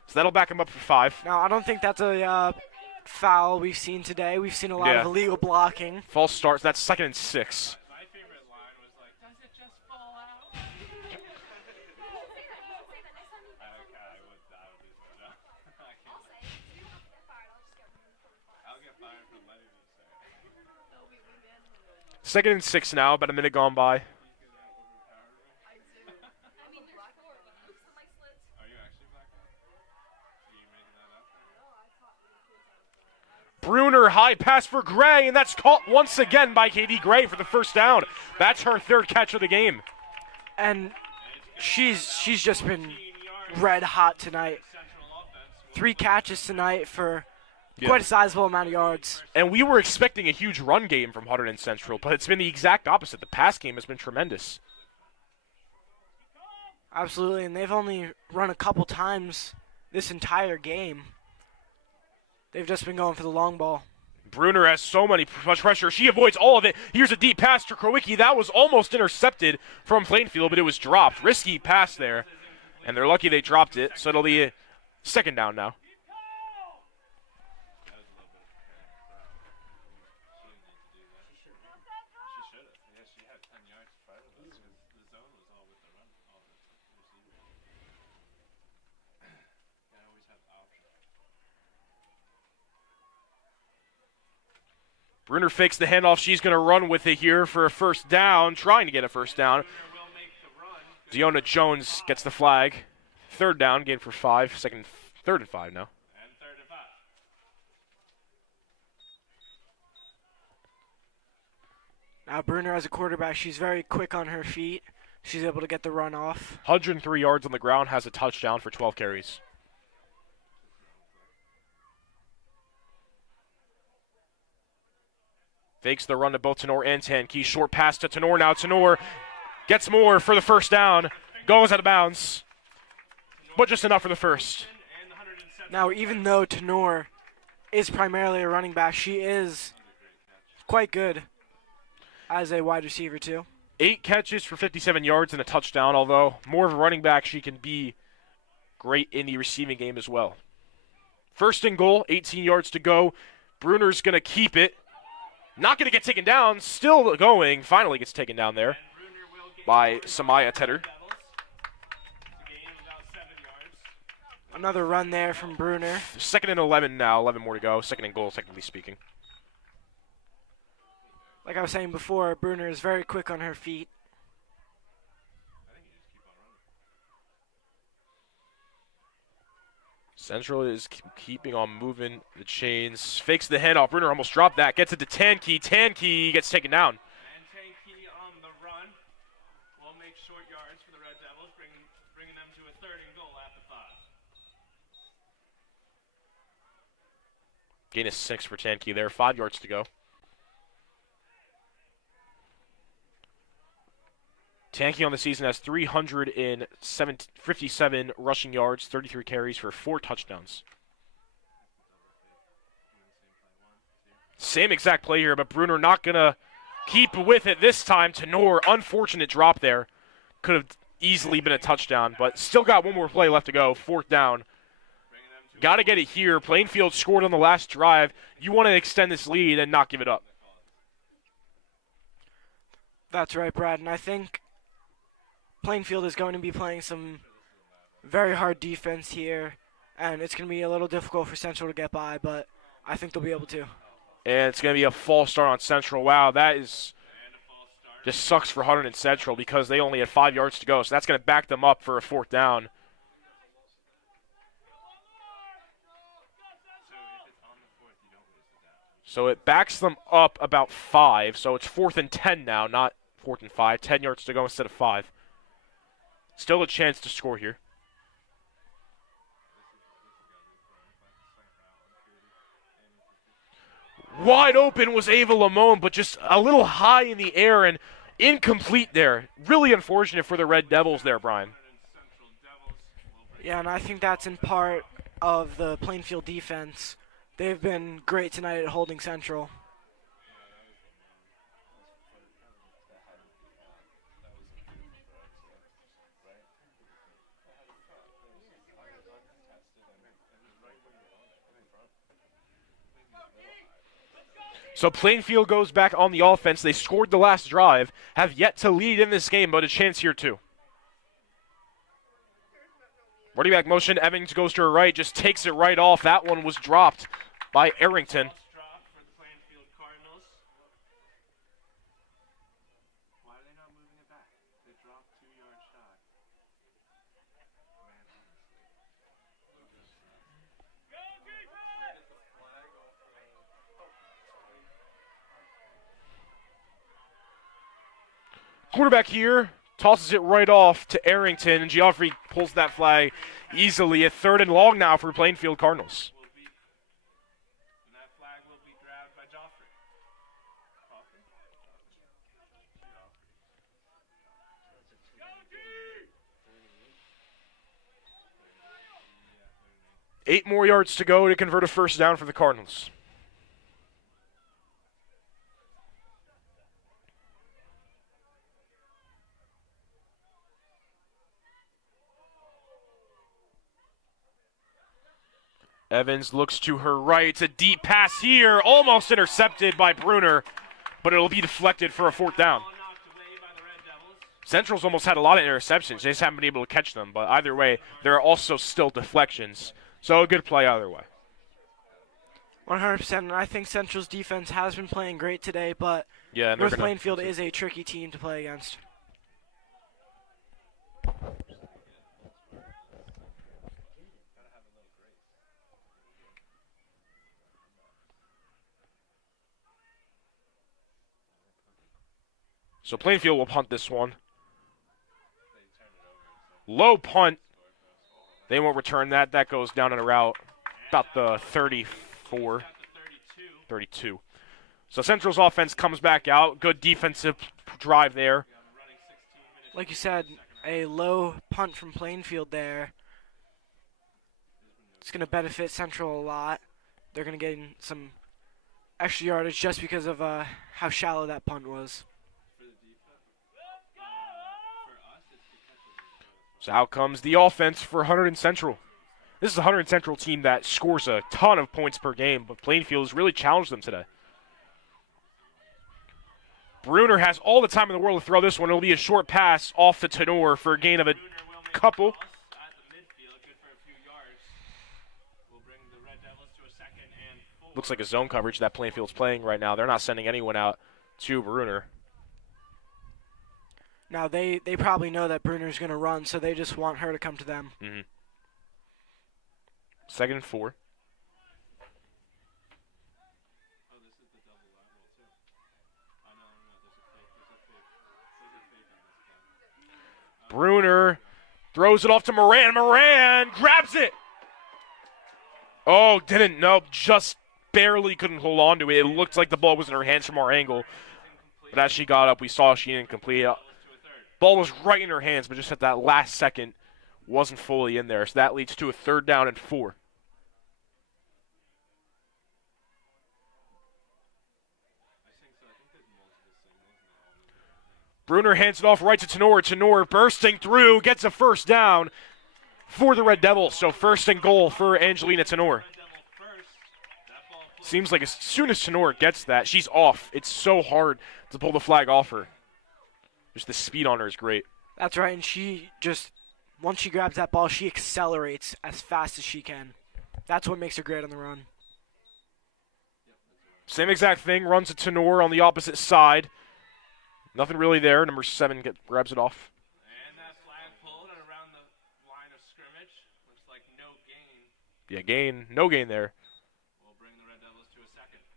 So that'll back him up for 5. Now, I don't think that's a foul we've seen today. We've seen a lot of illegal blocking. False starts. That's 2nd and 6. My favorite line was like, does it just fall out? I'll get fired for letting me say it. 2nd and 6 now, about a minute gone by. Are you actually blackout? Are you making that up? Bruner, high pass for Gray, and that's caught once again by Katie Gray for the first down. That's her 3rd catch of the game. And she's just been red hot tonight. 3 catches tonight for quite a sizable amount of yards. And we were expecting a huge run game from Hunterdon Central, but it's been the exact opposite. The pass game has been tremendous. Absolutely, and they've only run a couple times this entire game. They've just been going for the long ball. Bruner has so much pressure. She avoids all of it. Here's a deep pass to Krowicki. That was almost intercepted from Plainfield, but it was dropped. Risky pass there, and they're lucky they dropped it, so it'll be a 2nd down now. Bruner fakes the handoff. She's going to run with it here for a first down, trying to get a first down. Deonna Jones gets the flag. 3rd down, gain for 5. 3rd and 5 now. Now Bruner as a quarterback, she's very quick on her feet. She's able to get the run off. 103 yards on the ground, has a touchdown for 12 carries. Fakes the run to both Tenor and Tankey. Short pass to Tenor now. Tenor gets more for the first down. Goes out of bounds. But just enough for the first. Now, even though Tenor is primarily a running back, she is quite good as a wide receiver, too. 8 catches for 57 yards and a touchdown, although more of a running back, she can be great in the receiving game as well. 1st and goal, 18 yards to go. Bruner's going to keep it. Not going to get taken down, still going. Finally gets taken down there by Samaya Tedder. Another run there from Bruner. 2nd and 11 now, 11 more to go. 2nd and goal, technically speaking. Like I was saying before, Bruner is very quick on her feet. Central is keeping on moving the chains. Fakes the handoff. Bruner almost dropped that. Gets it to Tankey. Tankey gets taken down. And Tankey on the run will make short yards for the Red Devils, bringing them to a 3rd and goal at the 5. Gain of 6 for Tankey there. 5 yards to go. Tankey on the season has 357 rushing yards, 33 carries for 4 touchdowns. Same exact play here, but Bruner not going to keep with it this time. Tenor, unfortunate drop there. Could have easily been a touchdown, but still got one more play left to go. 4th down. Got to get it here. Plainfield scored on the last drive. You want to extend this lead and not give it up. That's right, Brad. And I think Plainfield is going to be playing some very hard defense here, and it's going to be a little difficult for Central to get by, but I think they'll be able to. And it's going to be a false start on Central. Wow, that is just sucks for Hunterdon Central because they only had 5 yards to go, so that's going to back them up for a 4th down. So it backs them up about 5, so it's 4th and 10 now, not 4th and 5. 10 yards to go instead of 5. Still a chance to score here. Wide open was Ava Lamone, but just a little high in the air and incomplete there. Really unfortunate for the Red Devils there, Brian. Yeah, and I think that's in part of the Plainfield defense. They've been great tonight at holding Central. So Plainfield goes back on the offense. They scored the last drive, have yet to lead in this game, but a chance here too. Running back motion, Evans goes to her right, just takes it right off. That one was dropped by Arrington. Quarterback here tosses it right off to Arrington, and Geoffrey pulls that flag easily. A 3rd and long now for Plainfield Cardinals. And that flag will be grabbed by Joffrey. 8 more yards to go to convert a 1st down for the Cardinals. Evans looks to her right. It's a deep pass here. Almost intercepted by Bruner, but it'll be deflected for a 4th down. Central's almost had a lot of interceptions. They just haven't been able to catch them. But either way, there are also still deflections. So a good play either way. 100%. And I think Central's defense has been playing great today, but yeah, North Plainfield is a tricky team to play against. So Plainfield will punt this one. Low punt. They won't return that. That goes down and around about the 34, 32. So Central's offense comes back out. Good defensive drive there. Like you said, a low punt from Plainfield there. It's going to benefit Central a lot. They're going to gain some extra yardage just because of how shallow that punt was. So out comes the offense for Hunterdon Central. This is a Hunterdon Central team that scores a ton of points per game, but Plainfield has really challenged them today. Bruner has all the time in the world to throw this one. It'll be a short pass off the Tenor for a gain of a couple. Looks like a zone coverage that Plainfield's playing right now. They're not sending anyone out to Bruner. Now, they probably know that Bruner's going to run, so they just want her to come to them. Mm-hmm. 2nd and 4. Oh, this is the double lateral too. Oh no, there's a fake. There's a fake on this play. Bruner throws it off to Moran. Moran grabs it. Oh, didn't. Nope. Just barely couldn't hold on to it. It looked like the ball was in her hands from our angle. But as she got up, we saw she didn't complete it. Ball was right in her hands, but just at that last second, wasn't fully in there. So that leads to a 3rd down and 4. Bruner hands it off right to Tenor. Tenor bursting through, gets a 1st down for the Red Devils. So 1st and goal for Angelina Tenor. Seems like as soon as Tenor gets that, she's off. It's so hard to pull the flag off her. Just the speed on her is great. That's right, and she just, once she grabs that ball, she accelerates as fast as she can. That's what makes her great on the run. Same exact thing, runs to Tenor on the opposite side. Nothing really there. Number 7 grabs it off. And that flag pulled around the line of scrimmage. Looks like no gain. Yeah, no gain there. Will bring the Red Devils to a 2nd. This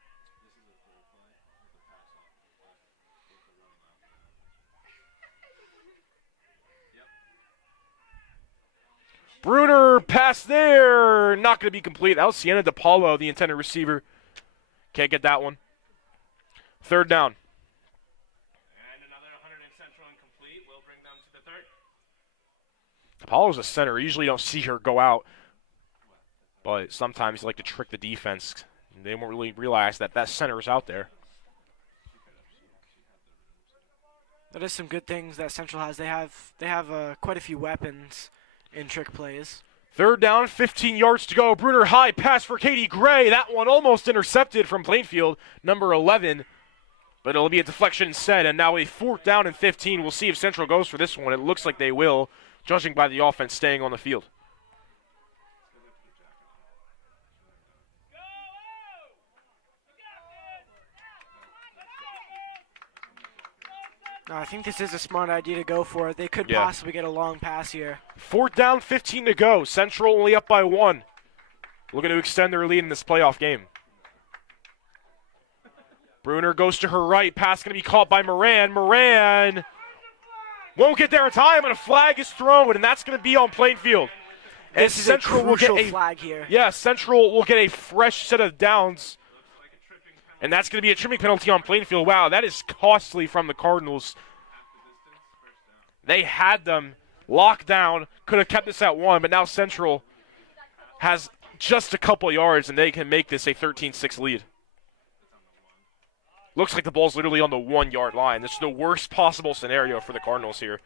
is a 3rd play with the pass off. With the running out. Yep. Bruner pass there. Not going to be complete. That was Sienna DePaulo, the intended receiver. Can't get that one. 3rd down. And another Hunterdon Central incomplete. Will bring them to the 3rd. DePaulo's a center. Usually you don't see her go out. But sometimes you like to trick the defense. They won't really realize that center is out there. That is some good things that Central has. They have quite a few weapons in trick plays. 3rd down, 15 yards to go. Bruner high pass for Katie Gray. That one almost intercepted from Plainfield, number 11. But it'll be a deflection instead. And now a 4th down and 15. We'll see if Central goes for this one. It looks like they will, judging by the offense staying on the field. No, I think this is a smart idea to go for it. They could possibly get a long pass here. 4th down, 15 to go. Central only up by 1. Looking to extend their lead in this playoff game. Bruner goes to her right. Pass going to be caught by Moran. Moran won't get there in time, and a flag is thrown, and that's going to be on Plainfield. And This is a crucial flag here. Yeah, Central will get a fresh set of downs. And that's going to be a tripping penalty on Plainfield. Wow, that is costly from the Cardinals. They had them locked down, could have kept this at 1, but now Central has just a couple yards, and they can make this a 13-6 lead. Looks like the ball's literally on the 1-yard line. This is the worst possible scenario for the Cardinals here.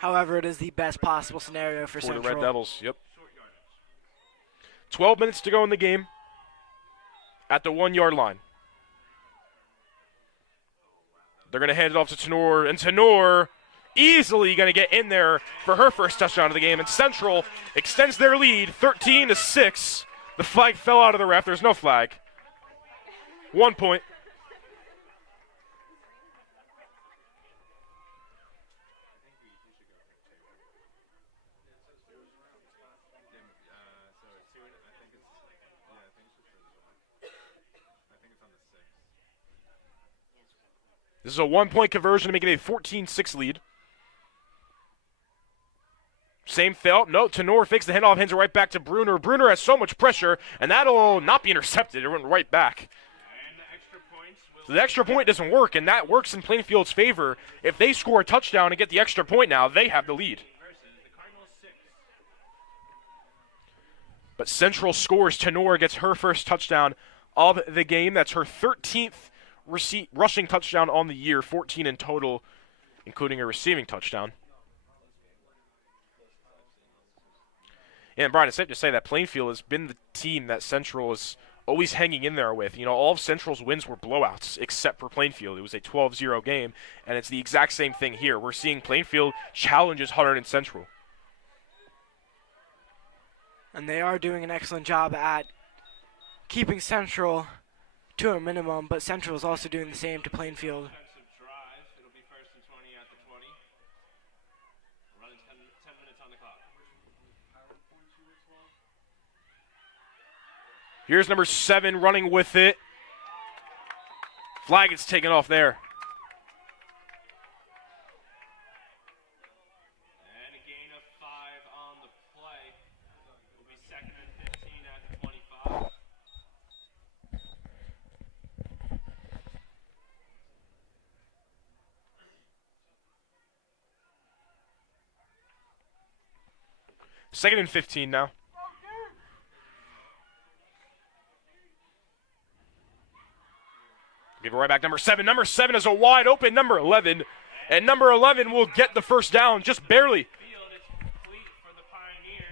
However, it is the best possible scenario for For Central. the Red Devils, yep. 12 minutes to go in the game. At the 1-yard line. They're going to hand it off to Tenor, and Tenor easily going to get in there for her first touchdown of the game, and Central extends their lead 13-6. The flag fell out of the ref. There's no flag. 1 point. This is a 1-point conversion to make it a 14-6 lead. Same fail. No, Tenor fakes the handoff, hands it right back to Bruner. Bruner has so much pressure, and that'll not be intercepted. It went right back. And the extra points will So the extra point doesn't work, and that works in Plainfield's favor. If they score a touchdown and get the extra point now, they have the lead. versus the Cardinals 6. But Central scores. Tenor gets her first touchdown of the game. That's her 13th rushing touchdown on the year, 14 in total, including a receiving touchdown. And Brian, it's safe to say that Plainfield has been the team that Central is always hanging in there with. You know, all of Central's wins were blowouts, except for Plainfield. It was a 12-0 game, and it's the exact same thing here. We're seeing Plainfield challenges Hunterdon Central. And they are doing an excellent job at keeping Central to a minimum, but Central is also doing the same to Plainfield. Defensive drive. It'll be first and 20 at the 20. Running 10 minutes on the clock. Here's number 7 running with it. Flag is taken off there. And a gain of 5 on the play. It'll be second and 15 at the 25. Second and 15 now. Give it right back. Number 7. Number 7 is a wide open number 11. And number 11 will get the first down, just barely. Field is complete for the Pioneers.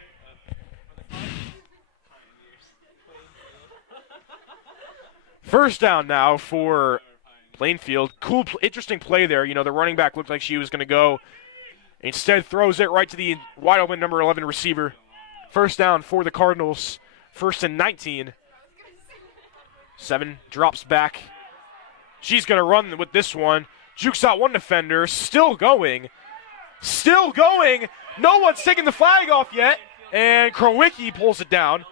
First down now for Plainfield. Cool, interesting play there. You know, the running back looked like she was going to go. Instead, throws it right to the wide open number 11 receiver. First down for the Cardinals. First and 19. 7 drops back. She's going to run with this one. Jukes out one defender. Still going. Still going. No one's taking the flag off yet. And Krowicki pulls it down.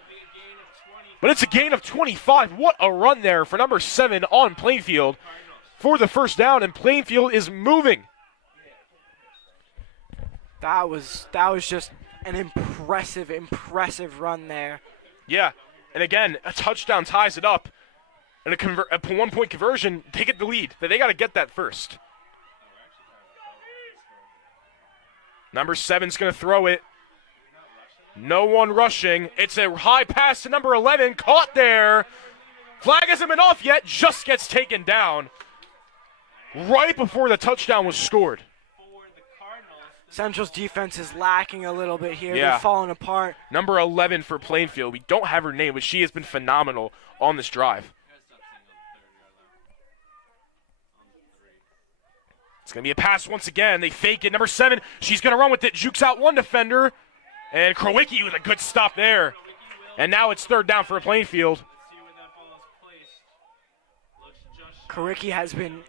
But it's a gain of 25. What a run there for number 7 on Plainfield for the first down. And Plainfield is moving. That was just an impressive run there. Yeah. And again, a touchdown ties it up. And a 1-point conversion, they get the lead. But they got to get that first. Number 7's going to throw it. No one rushing. It's a high pass to number 11. Caught there. Flag hasn't been off yet. Just gets taken down right before the touchdown was scored. Central's defense is lacking a little bit here. Yeah. They're falling apart. Number 11 for Plainfield. We don't have her name, but she has been phenomenal on this drive. It's going to be a pass once again. They fake it. Number 7, she's going to run with it. Jukes out one defender. And Krowicki with a good stop there. And now it's third down for Plainfield. Krowicki has been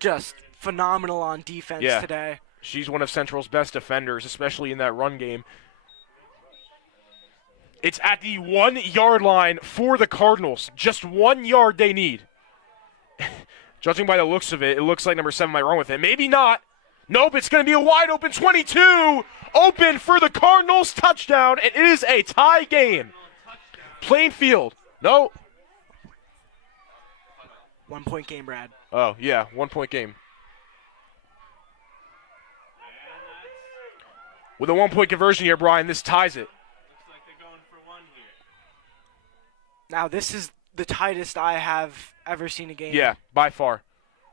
just phenomenal on defense today. She's one of Central's best defenders, especially in that run game. It's at the 1-yard line for the Cardinals. Just 1 yard they need. Judging by the looks of it, it looks like number 7 might run with it. Maybe not. Nope, it's going to be a wide open 22. Open for the Cardinals. Touchdown. It is a tie game. Plainfield. No. 1 point game, Brad. Oh, yeah, 1-point game. With a 1-point conversion here, Brian, this ties it. Looks like they're going for 1 here. Now, this is the tightest I have ever seen a game. Yeah, by far.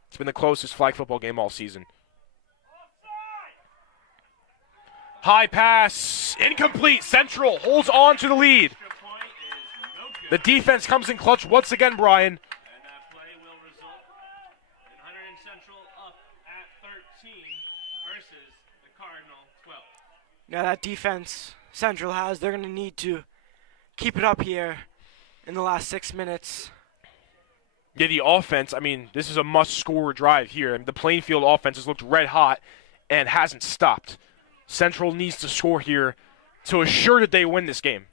It's been the closest flag football game all season. High pass, incomplete. Central holds on to the lead. Extra point is no The good. defense comes in clutch once again, Brian. And that play will result in Hunterdon Central up at 13 versus the Cardinal 12. Now, that defense Central has, they're going to need to keep it up here in the last 6 minutes. Yeah, the offense, I mean, this is a must-score drive here. I mean, the Plainfield offense has looked red hot and hasn't stopped. Central needs to score here to assure that they win this game.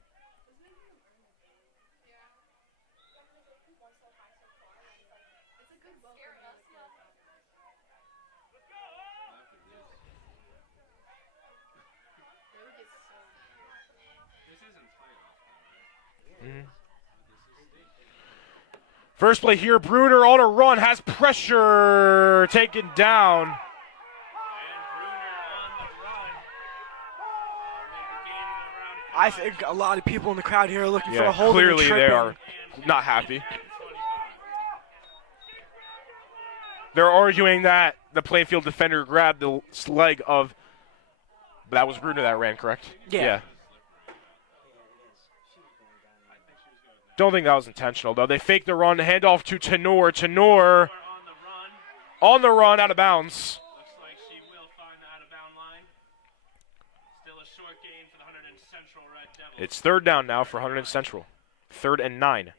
First play here, Bruner on a run, has pressure, taken down. And Bruner on the run. Make a gain of around I think a lot of people in the crowd here are looking for Yeah, a holding and clearly they tripping. are not happy. 25. They're arguing that the Plainfield defender grabbed the leg of, but that was Bruner that ran, correct? Yeah. Don't think that was intentional, though. They faked the run, handoff to Tenor. Tenor On the run. on the run, out of bounds. Looks like she will find the out-of-bound line. Still a short gain for the Hunterdon Central Red Devils. It's third down now for Hunterdon Central. 3rd and 9.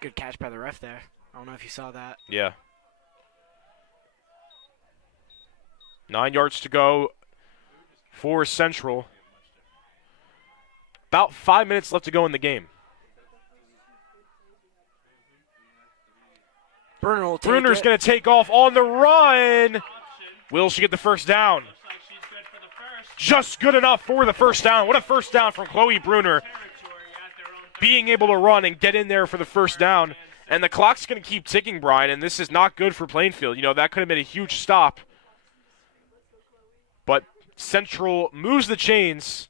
Good catch by the ref there. I don't know if you saw that. Yeah. 9 yards to go for Central. About 5 minutes left to go in the game. Bruner will take Bruner's it. going to take off on the run. Will she get the first down? Looks like she's good for the first. Just good enough for the first down. What a first down from Chloe Bruner. Territory at their own Being able to run and get in there for the first down. And the clock's going to keep ticking, Brian, and this is not good for Plainfield. You know, that could have been a huge stop. But Central moves the chains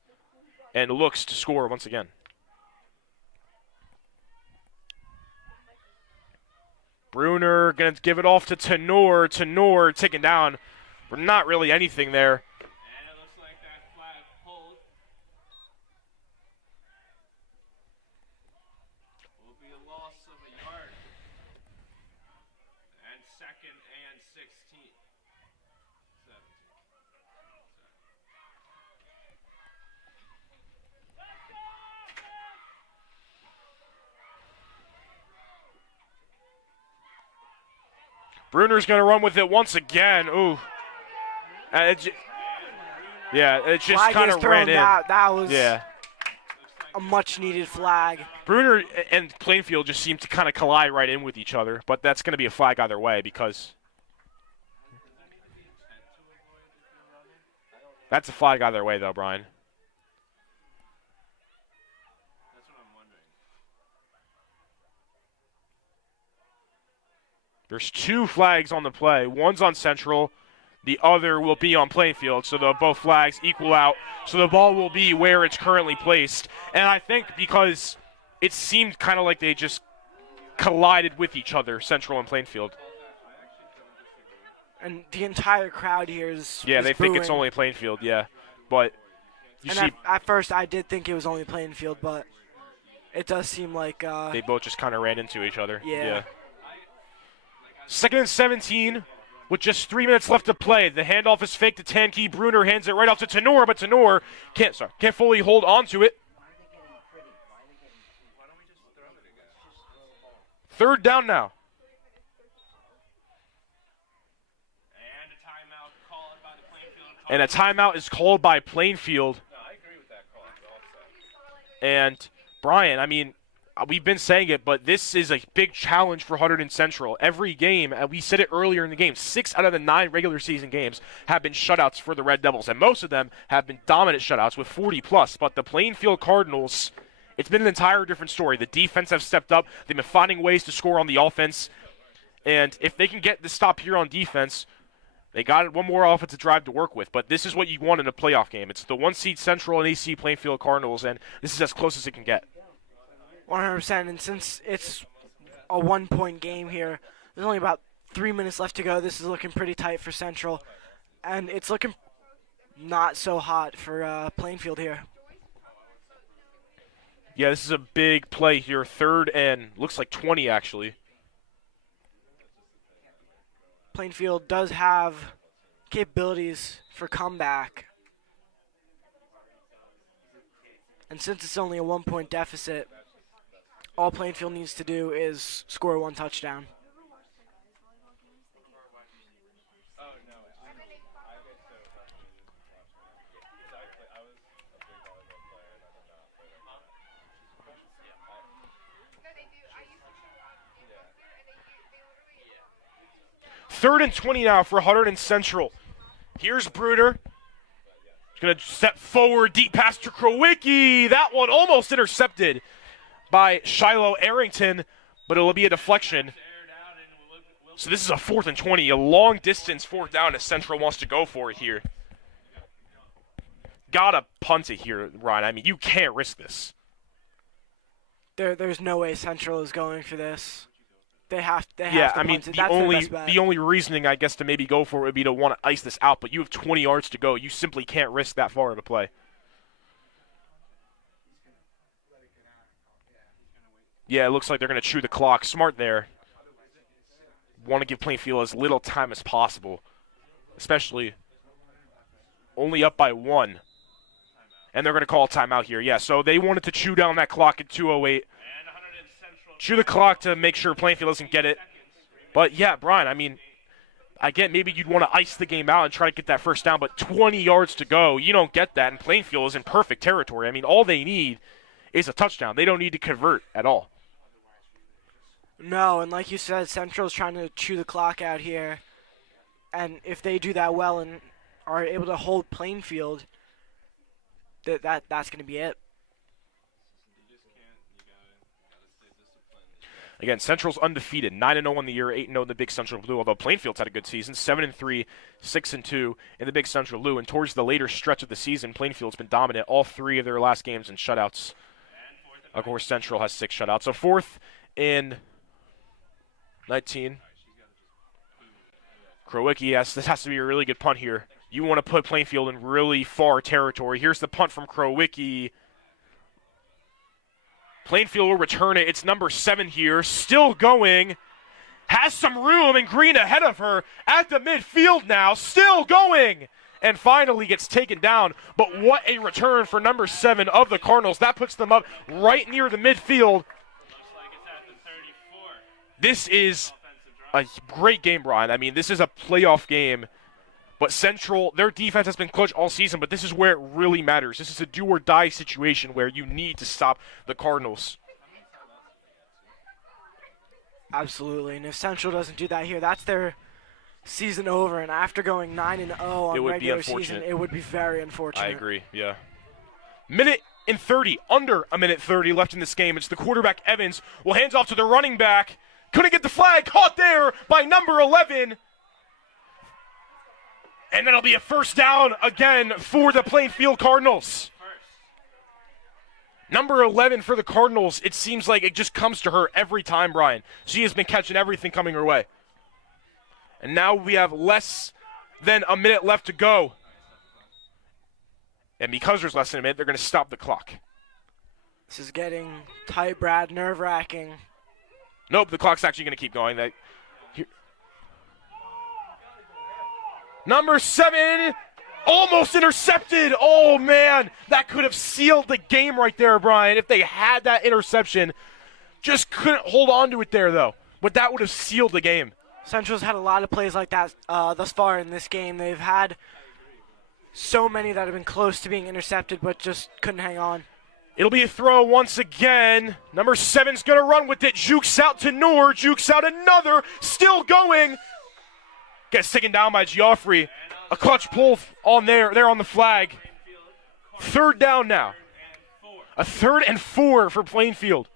and looks to score once again. Bruner going to give it off to Tenor. Tenor taken down for not really anything there. And it looks like that flag pulled. Will be a loss of a yard. And 2nd and 16. 17. Bruner's going to run with it once again. Ooh. It just Flag kind is of thrown. ran in. That was Yeah. a much-needed flag. Bruner and Plainfield just seem to kind of collide right in with each other, but that's going to be a flag either way because that's a flag either way, though, Brian. That's what I'm wondering. There's 2 flags on the play. One's on Central. The other will be on Plainfield, so both flags equal out. So the ball will be where it's currently placed. And I think because it seemed kind of like they just collided with each other, Central and Plainfield. And the entire crowd here is Yeah, is they think it's booing. only Plainfield, yeah. But you And see, at first, I did think it was only Plainfield, but it does seem like they both just kind of ran into each other. Yeah. 2nd and 17 with just 3 minutes left to play. The handoff is fake to Tankey. Bruner hands it right off to Tenor, but Tenor can't fully hold on to it. 3rd down now. And a timeout called by the Plainfield. And a timeout is called by Plainfield. No, I agree with that call. Also. And Brian, I mean, we've been saying it, but this is a big challenge for Hunterdon Central. Every game, and we said it earlier in the game, 6 out of the 9 regular season games have been shutouts for the Red Devils, and most of them have been dominant shutouts with 40+. But the Plainfield Cardinals, it's been an entire different story. The defense have stepped up. They've been finding ways to score on the offense. And if they can get the stop here on defense, they got one more offensive drive to work with. But this is what you want in a playoff game. It's the 1-seed Central and AC Plainfield Cardinals, and this is as close as it can get. 100%. And since it's a 1-point game here, there's only about 3 minutes left to go. This is looking pretty tight for Central, and it's looking not so hot for Plainfield here. Yeah, this is a big play here. 3rd and looks like 20, actually. Plainfield does have capabilities for comeback. And since it's only a 1-point deficit, all Plainfield needs to do is score 1 touchdown. Third and 20 now for Hunterdon Central. Here's Bruner. He's going to step forward, deep pass to Krowicki. That one almost intercepted by Shiloh Arrington, but it'll be a deflection. So this is a 4th and 20, a long distance 4th down as Central wants to go for it here. Gotta punt it here, Ryan. I mean, you can't risk this. There's no way Central is going for this. They have to Yeah, I mean, punt it. That's their best bet. the only reasoning, I guess, to maybe go for it would be to want to ice this out, but you have 20 yards to go. You simply can't risk that far of a play. Yeah, it looks like they're going to chew the clock. Smart there. Want to give Plainfield as little time as possible, especially only up by 1. And they're going to call a timeout here. Yeah, so they wanted to chew down that clock at 2:08. Chew the clock to make sure Plainfield doesn't get it. But, yeah, Brian, I mean, I get maybe you'd want to ice the game out and try to get that first down, but 20 yards to go, you don't get that, and Plainfield is in perfect territory. I mean, all they need is a touchdown. They don't need to convert at all. No, and like you said, Central's trying to chew the clock out here. And if they do that well and are able to hold Plainfield, that's going to be it. Again, Central's undefeated, 9-0 on the year, 8-0 in the Big Central Blue, although Plainfield's had a good season, 7-3, 6-2 in the Big Central Blue. And towards the later stretch of the season, Plainfield's been dominant all 3 of their last games in shutouts. Of course, Central has 6 shutouts. So 4th and 19. Krowicki, yes, this has to be a really good punt here. You want to put Plainfield in really far territory. Here's the punt from Krowicki. Plainfield will return it. It's number 7 here. Still going. Has some room, and Green ahead of her at the midfield now. Still going. And finally gets taken down. But what a return for number 7 of the Cardinals. That puts them up right near the midfield. This is a great game, Brian. I mean, this is a playoff game. But Central, their defense has been clutch all season, but this is where it really matters. This is a do-or-die situation where you need to stop the Cardinals. Absolutely, and if Central doesn't do that here, that's their season over. And after going 9-0 on regular season, it would be very unfortunate. I agree, yeah. Minute and 30, under a minute 30 left in this game. It's the quarterback, Evans, will hands off to the running back. Couldn't get the flag, caught there by number 11. And then it'll be a first down again for the Plainfield Cardinals. Number 11 for the Cardinals, it seems like it just comes to her every time, Brian. She has been catching everything coming her way. And now we have less than a minute left to go. And because there's less than a minute, they're going to stop the clock. This is getting tight, Brad, nerve-wracking. Nope, the clock's actually going to keep going. Number 7, almost intercepted. Oh, man, that could have sealed the game right there, Brian, if they had that interception. Just couldn't hold on to it there, though. But that would have sealed the game. Central's had a lot of plays like that thus far in this game. They've had so many that have been close to being intercepted, but just couldn't hang on. It'll be a throw once again. Number 7's going to run with it. Jukes out to Noor. Jukes out another. Still going. Gets taken down by Geoffrey. A clutch pull on there on the flag. Third down now. A 3rd and 4 for Plainfield.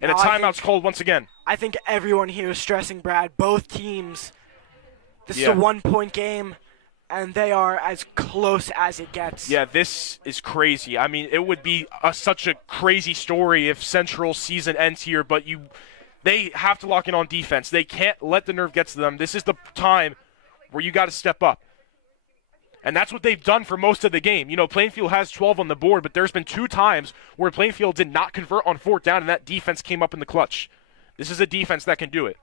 And a timeout's called once again. I think everyone here is stressing, Brad. Both teams. This is a 1-point game, and they are as close as it gets. Yeah, this is crazy. I mean, it would be such a crazy story if Central's season ends here, but they have to lock in on defense. They can't let the nerve get to them. This is the time where you got to step up. And that's what they've done for most of the game. You know, Plainfield has 12 on the board, but there's been 2 times where Plainfield did not convert on 4th down, and that defense came up in the clutch. This is a defense that can do it.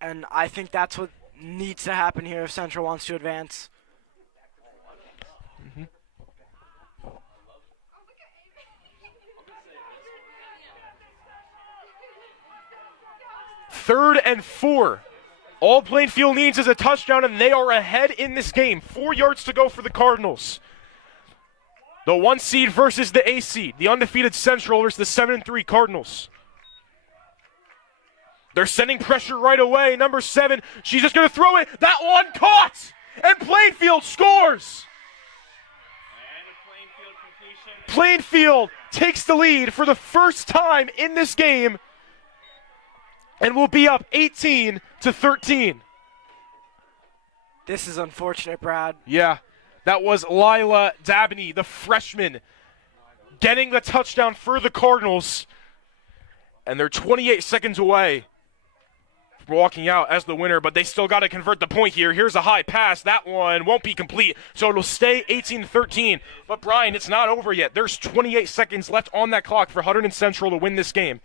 And I think that's what needs to happen here if Central wants to advance. Mm-hmm. Third and 4. All Plainfield needs is a touchdown, and they are ahead in this game. 4 yards to go for the Cardinals. The 1 seed versus the A seed. The undefeated Central versus the 7-3 Cardinals. They're sending pressure right away. Number 7, she's just going to throw it. That one caught, and Plainfield scores. Plainfield takes the lead for the first time in this game, and will be up 18-13. This is unfortunate, Brad. Yeah, that was Lila Dabney, the freshman, getting the touchdown for the Cardinals. And they're 28 seconds away from walking out as the winner, but they still got to convert the point here. Here's a high pass. That one won't be complete, so it'll stay 18-13. But, Brian, it's not over yet. There's 28 seconds left on that clock for Hunterdon Central to win this game.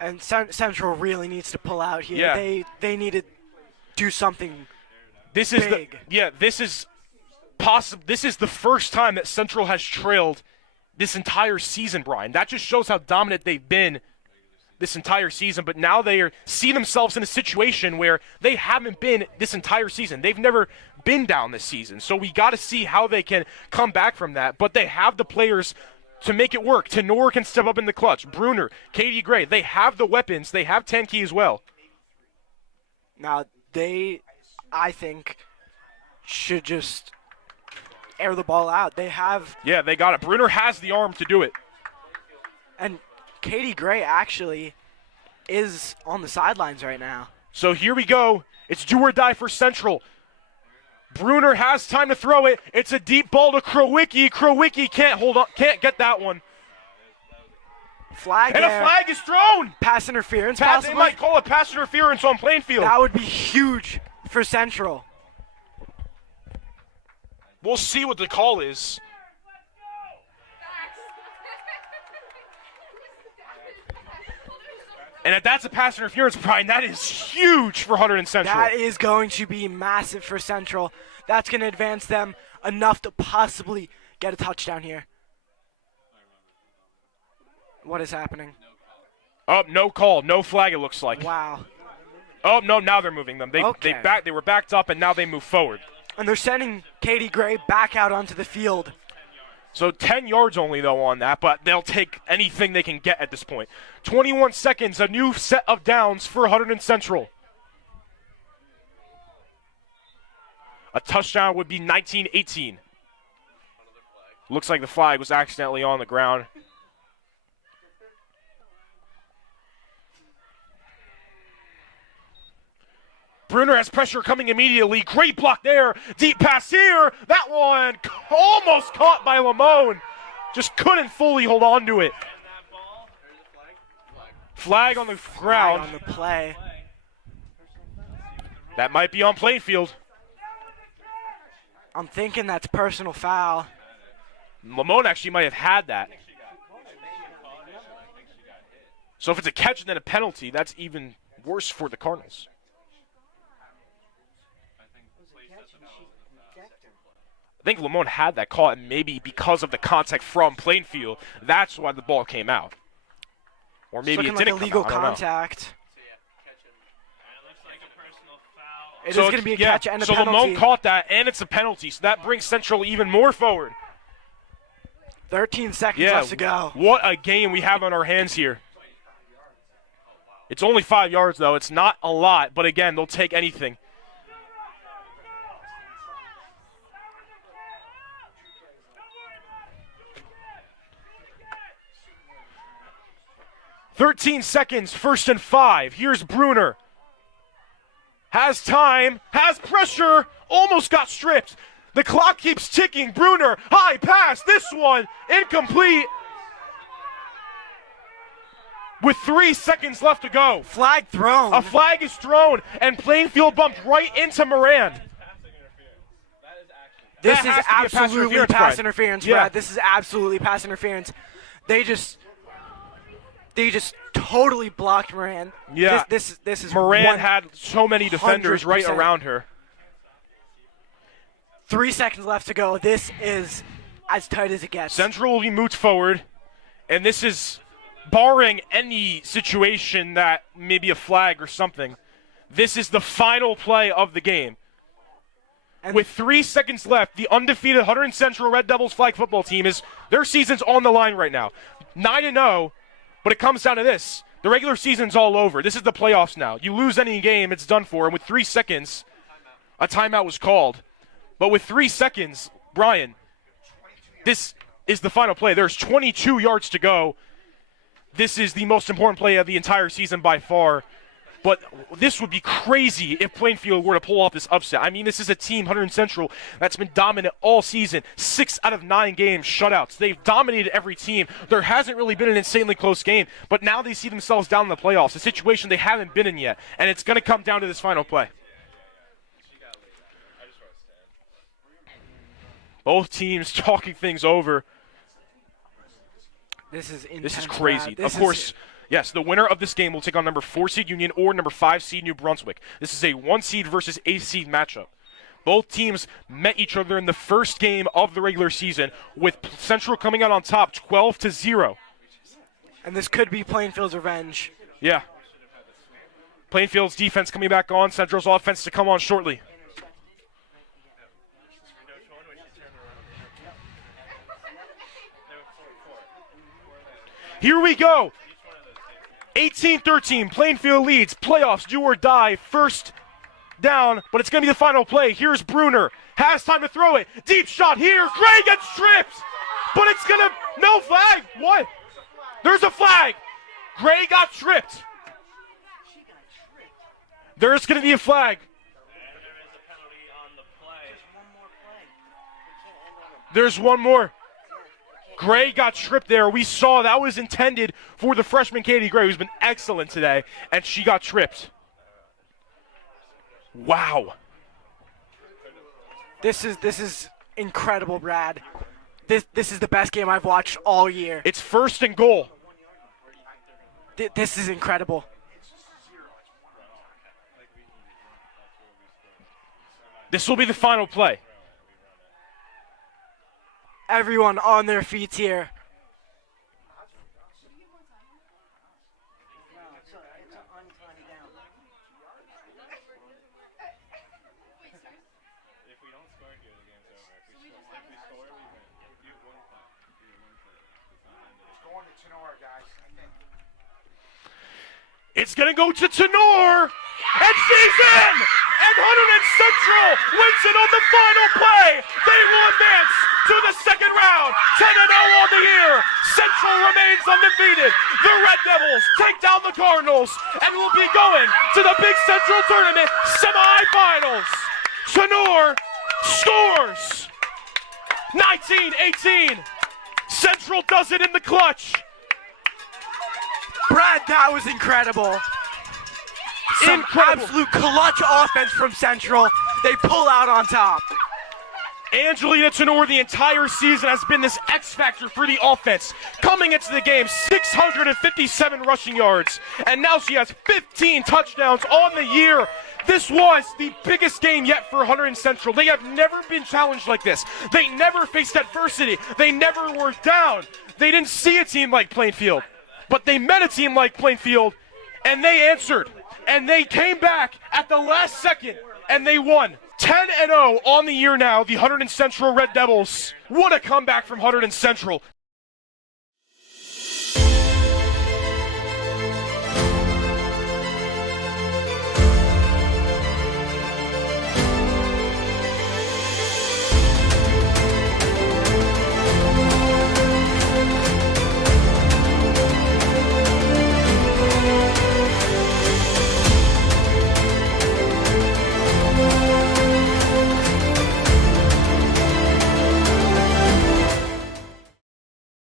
And Central really needs to pull out here. Yeah. They need to do something This is big. this is This is the first time that Central has trailed this entire season, Brian. That just shows how dominant they've been this entire season, but now they see themselves in a situation where they haven't been this entire season. They've never been down this season, so we got to see how they can come back from that, but they have the players to make it work. Tenor can step up in the clutch. Bruner, Katie Gray, they have the weapons. They have Tenke as well. Now, I think, should just air the ball out. They have... Yeah, they got it. Bruner has the arm to do it. And Katie Gray actually is on the sidelines right now. So here we go. It's do or die for Central. Bruner has time to throw it. It's a deep ball to Krowicki. Krowicki can't hold on, can't get that one. Flag and there. A flag is thrown. Pass interference, They possibly. might call it pass interference on Plainfield. That would be huge for Central. We'll see what the call is. And if that's a pass interference, Brian, that is huge for Hunterdon Central. That is going to be massive for Central. That's going to advance them enough to possibly get a touchdown here. What is happening? Oh, no call, no flag, it looks like. Wow. Oh, no, now they're moving them. They were backed up, and now they move forward. And they're sending Katie Gray back out onto the field. So 10 yards only, though, on that, but they'll take anything they can get at this point. 21 seconds, a new set of downs for Hunterdon Central. A touchdown would be 19-18. Looks like the flag was accidentally on the ground. Bruner has pressure coming immediately. Great block there. Deep pass here. That one almost caught by Lamone. Just couldn't fully hold on to it. Flag on the ground. On the play. That might be on Plainfield. I'm thinking that's personal foul. Lamone actually might have had that. So if it's a catch and then a penalty, that's even worse for the Cardinals. I think Lamone had that call, and maybe because of the contact from Plainfield, that's why the ball came out. Or maybe it didn't like illegal come out. contact. It is So going to be a catch and a so penalty. Lamone caught that, and it's a penalty, so that brings Central even more forward. 13 seconds left to go. What a game we have on our hands here. It's only 5 yards, though. It's not a lot, but again, they'll take anything. "13 seconds, 1st and 5. Here's Bruner. Has time, has pressure, almost got stripped. The clock keeps ticking. Bruner, high pass. This one, incomplete. With 3 seconds left to go. Flag thrown. A flag is thrown, and Plainfield bumped right into Moran. This That is has to be a pass absolutely interference, pass Brian. interference, Yeah. Brad. This is absolutely pass interference. They just totally blocked Moran. Yeah. This is Moran had so many defenders right 100%. around her. 3 seconds left to go. This is as tight as it gets. Central will be moved forward, and this is barring any situation that maybe a flag or something. This is the final play of the game. And With 3 seconds left, the undefeated Hunterdon Central Red Devils flag football team their season's on the line right now. 9-0, but it comes down to this. The regular season's all over. This is the playoffs now. You lose any game, it's done for. And with 3 seconds, a timeout was called. But with 3 seconds, Brian, this is the final play. There's 22 yards to go. This is the most important play of the entire season by far. But this would be crazy if Plainfield were to pull off this upset. I mean, this is a team, Hunterdon Central, that's been dominant all season. 6 out of 9 games, shutouts. They've dominated every team. There hasn't really been an insanely close game, but now they see themselves down in the playoffs, a situation they haven't been in yet, and it's going to come down to this final play. Both teams talking things over. This is intense. This is crazy. Brad. Of course, yes, the winner of this game will take on number 4 seed Union or number 5 seed New Brunswick. This is a 1 seed versus 8 seed matchup. Both teams met each other in the first game of the regular season, with Central coming out on top 12-0. And this could be Plainfield's revenge. Yeah. Plainfield's defense coming back on, Central's offense to come on shortly. Here we go. 18-13, Plainfield leads. Playoffs, do or die. First down, but it's going to be the final play. Here's Bruner. Has time to throw it. Deep shot here. Gray gets tripped, but it's going to... No flag. What? There's a flag. Gray got tripped. There's going to be a flag. There's one more. Gray got tripped there. We saw that was intended for the freshman Katie Gray, who's been excellent today, and she got tripped. Wow. This is incredible, Brad. This is the best game I've watched all year. It's first and goal. This is incredible. This will be the final play. Everyone on their feet here. It's going to go to Tenor, and she's in! And Hunterdon Central wins it on the final play. They will advance to the second round. 10-0 on the year. Central remains undefeated. The Red Devils take down the Cardinals and will be going to the Big Central Tournament semifinals. Tenor scores. 19-18. Central does it in the clutch. Brad, that was incredible. Some Incredible. absolute clutch offense from Central. They pull out on top. Angelina Tenor the entire season has been this X factor for the offense. Coming into the game, 657 rushing yards, and now she has 15 touchdowns on the year. This was the biggest game yet for Hunterdon Central. They have never been challenged like this. They never faced adversity. They never were down. They didn't see a team like Plainfield, but they met a team like Plainfield, and they answered. And they came back at the last second, and they won. 10-0 on the year now, the Hunterdon Central Red Devils. What a comeback from Hunterdon Central.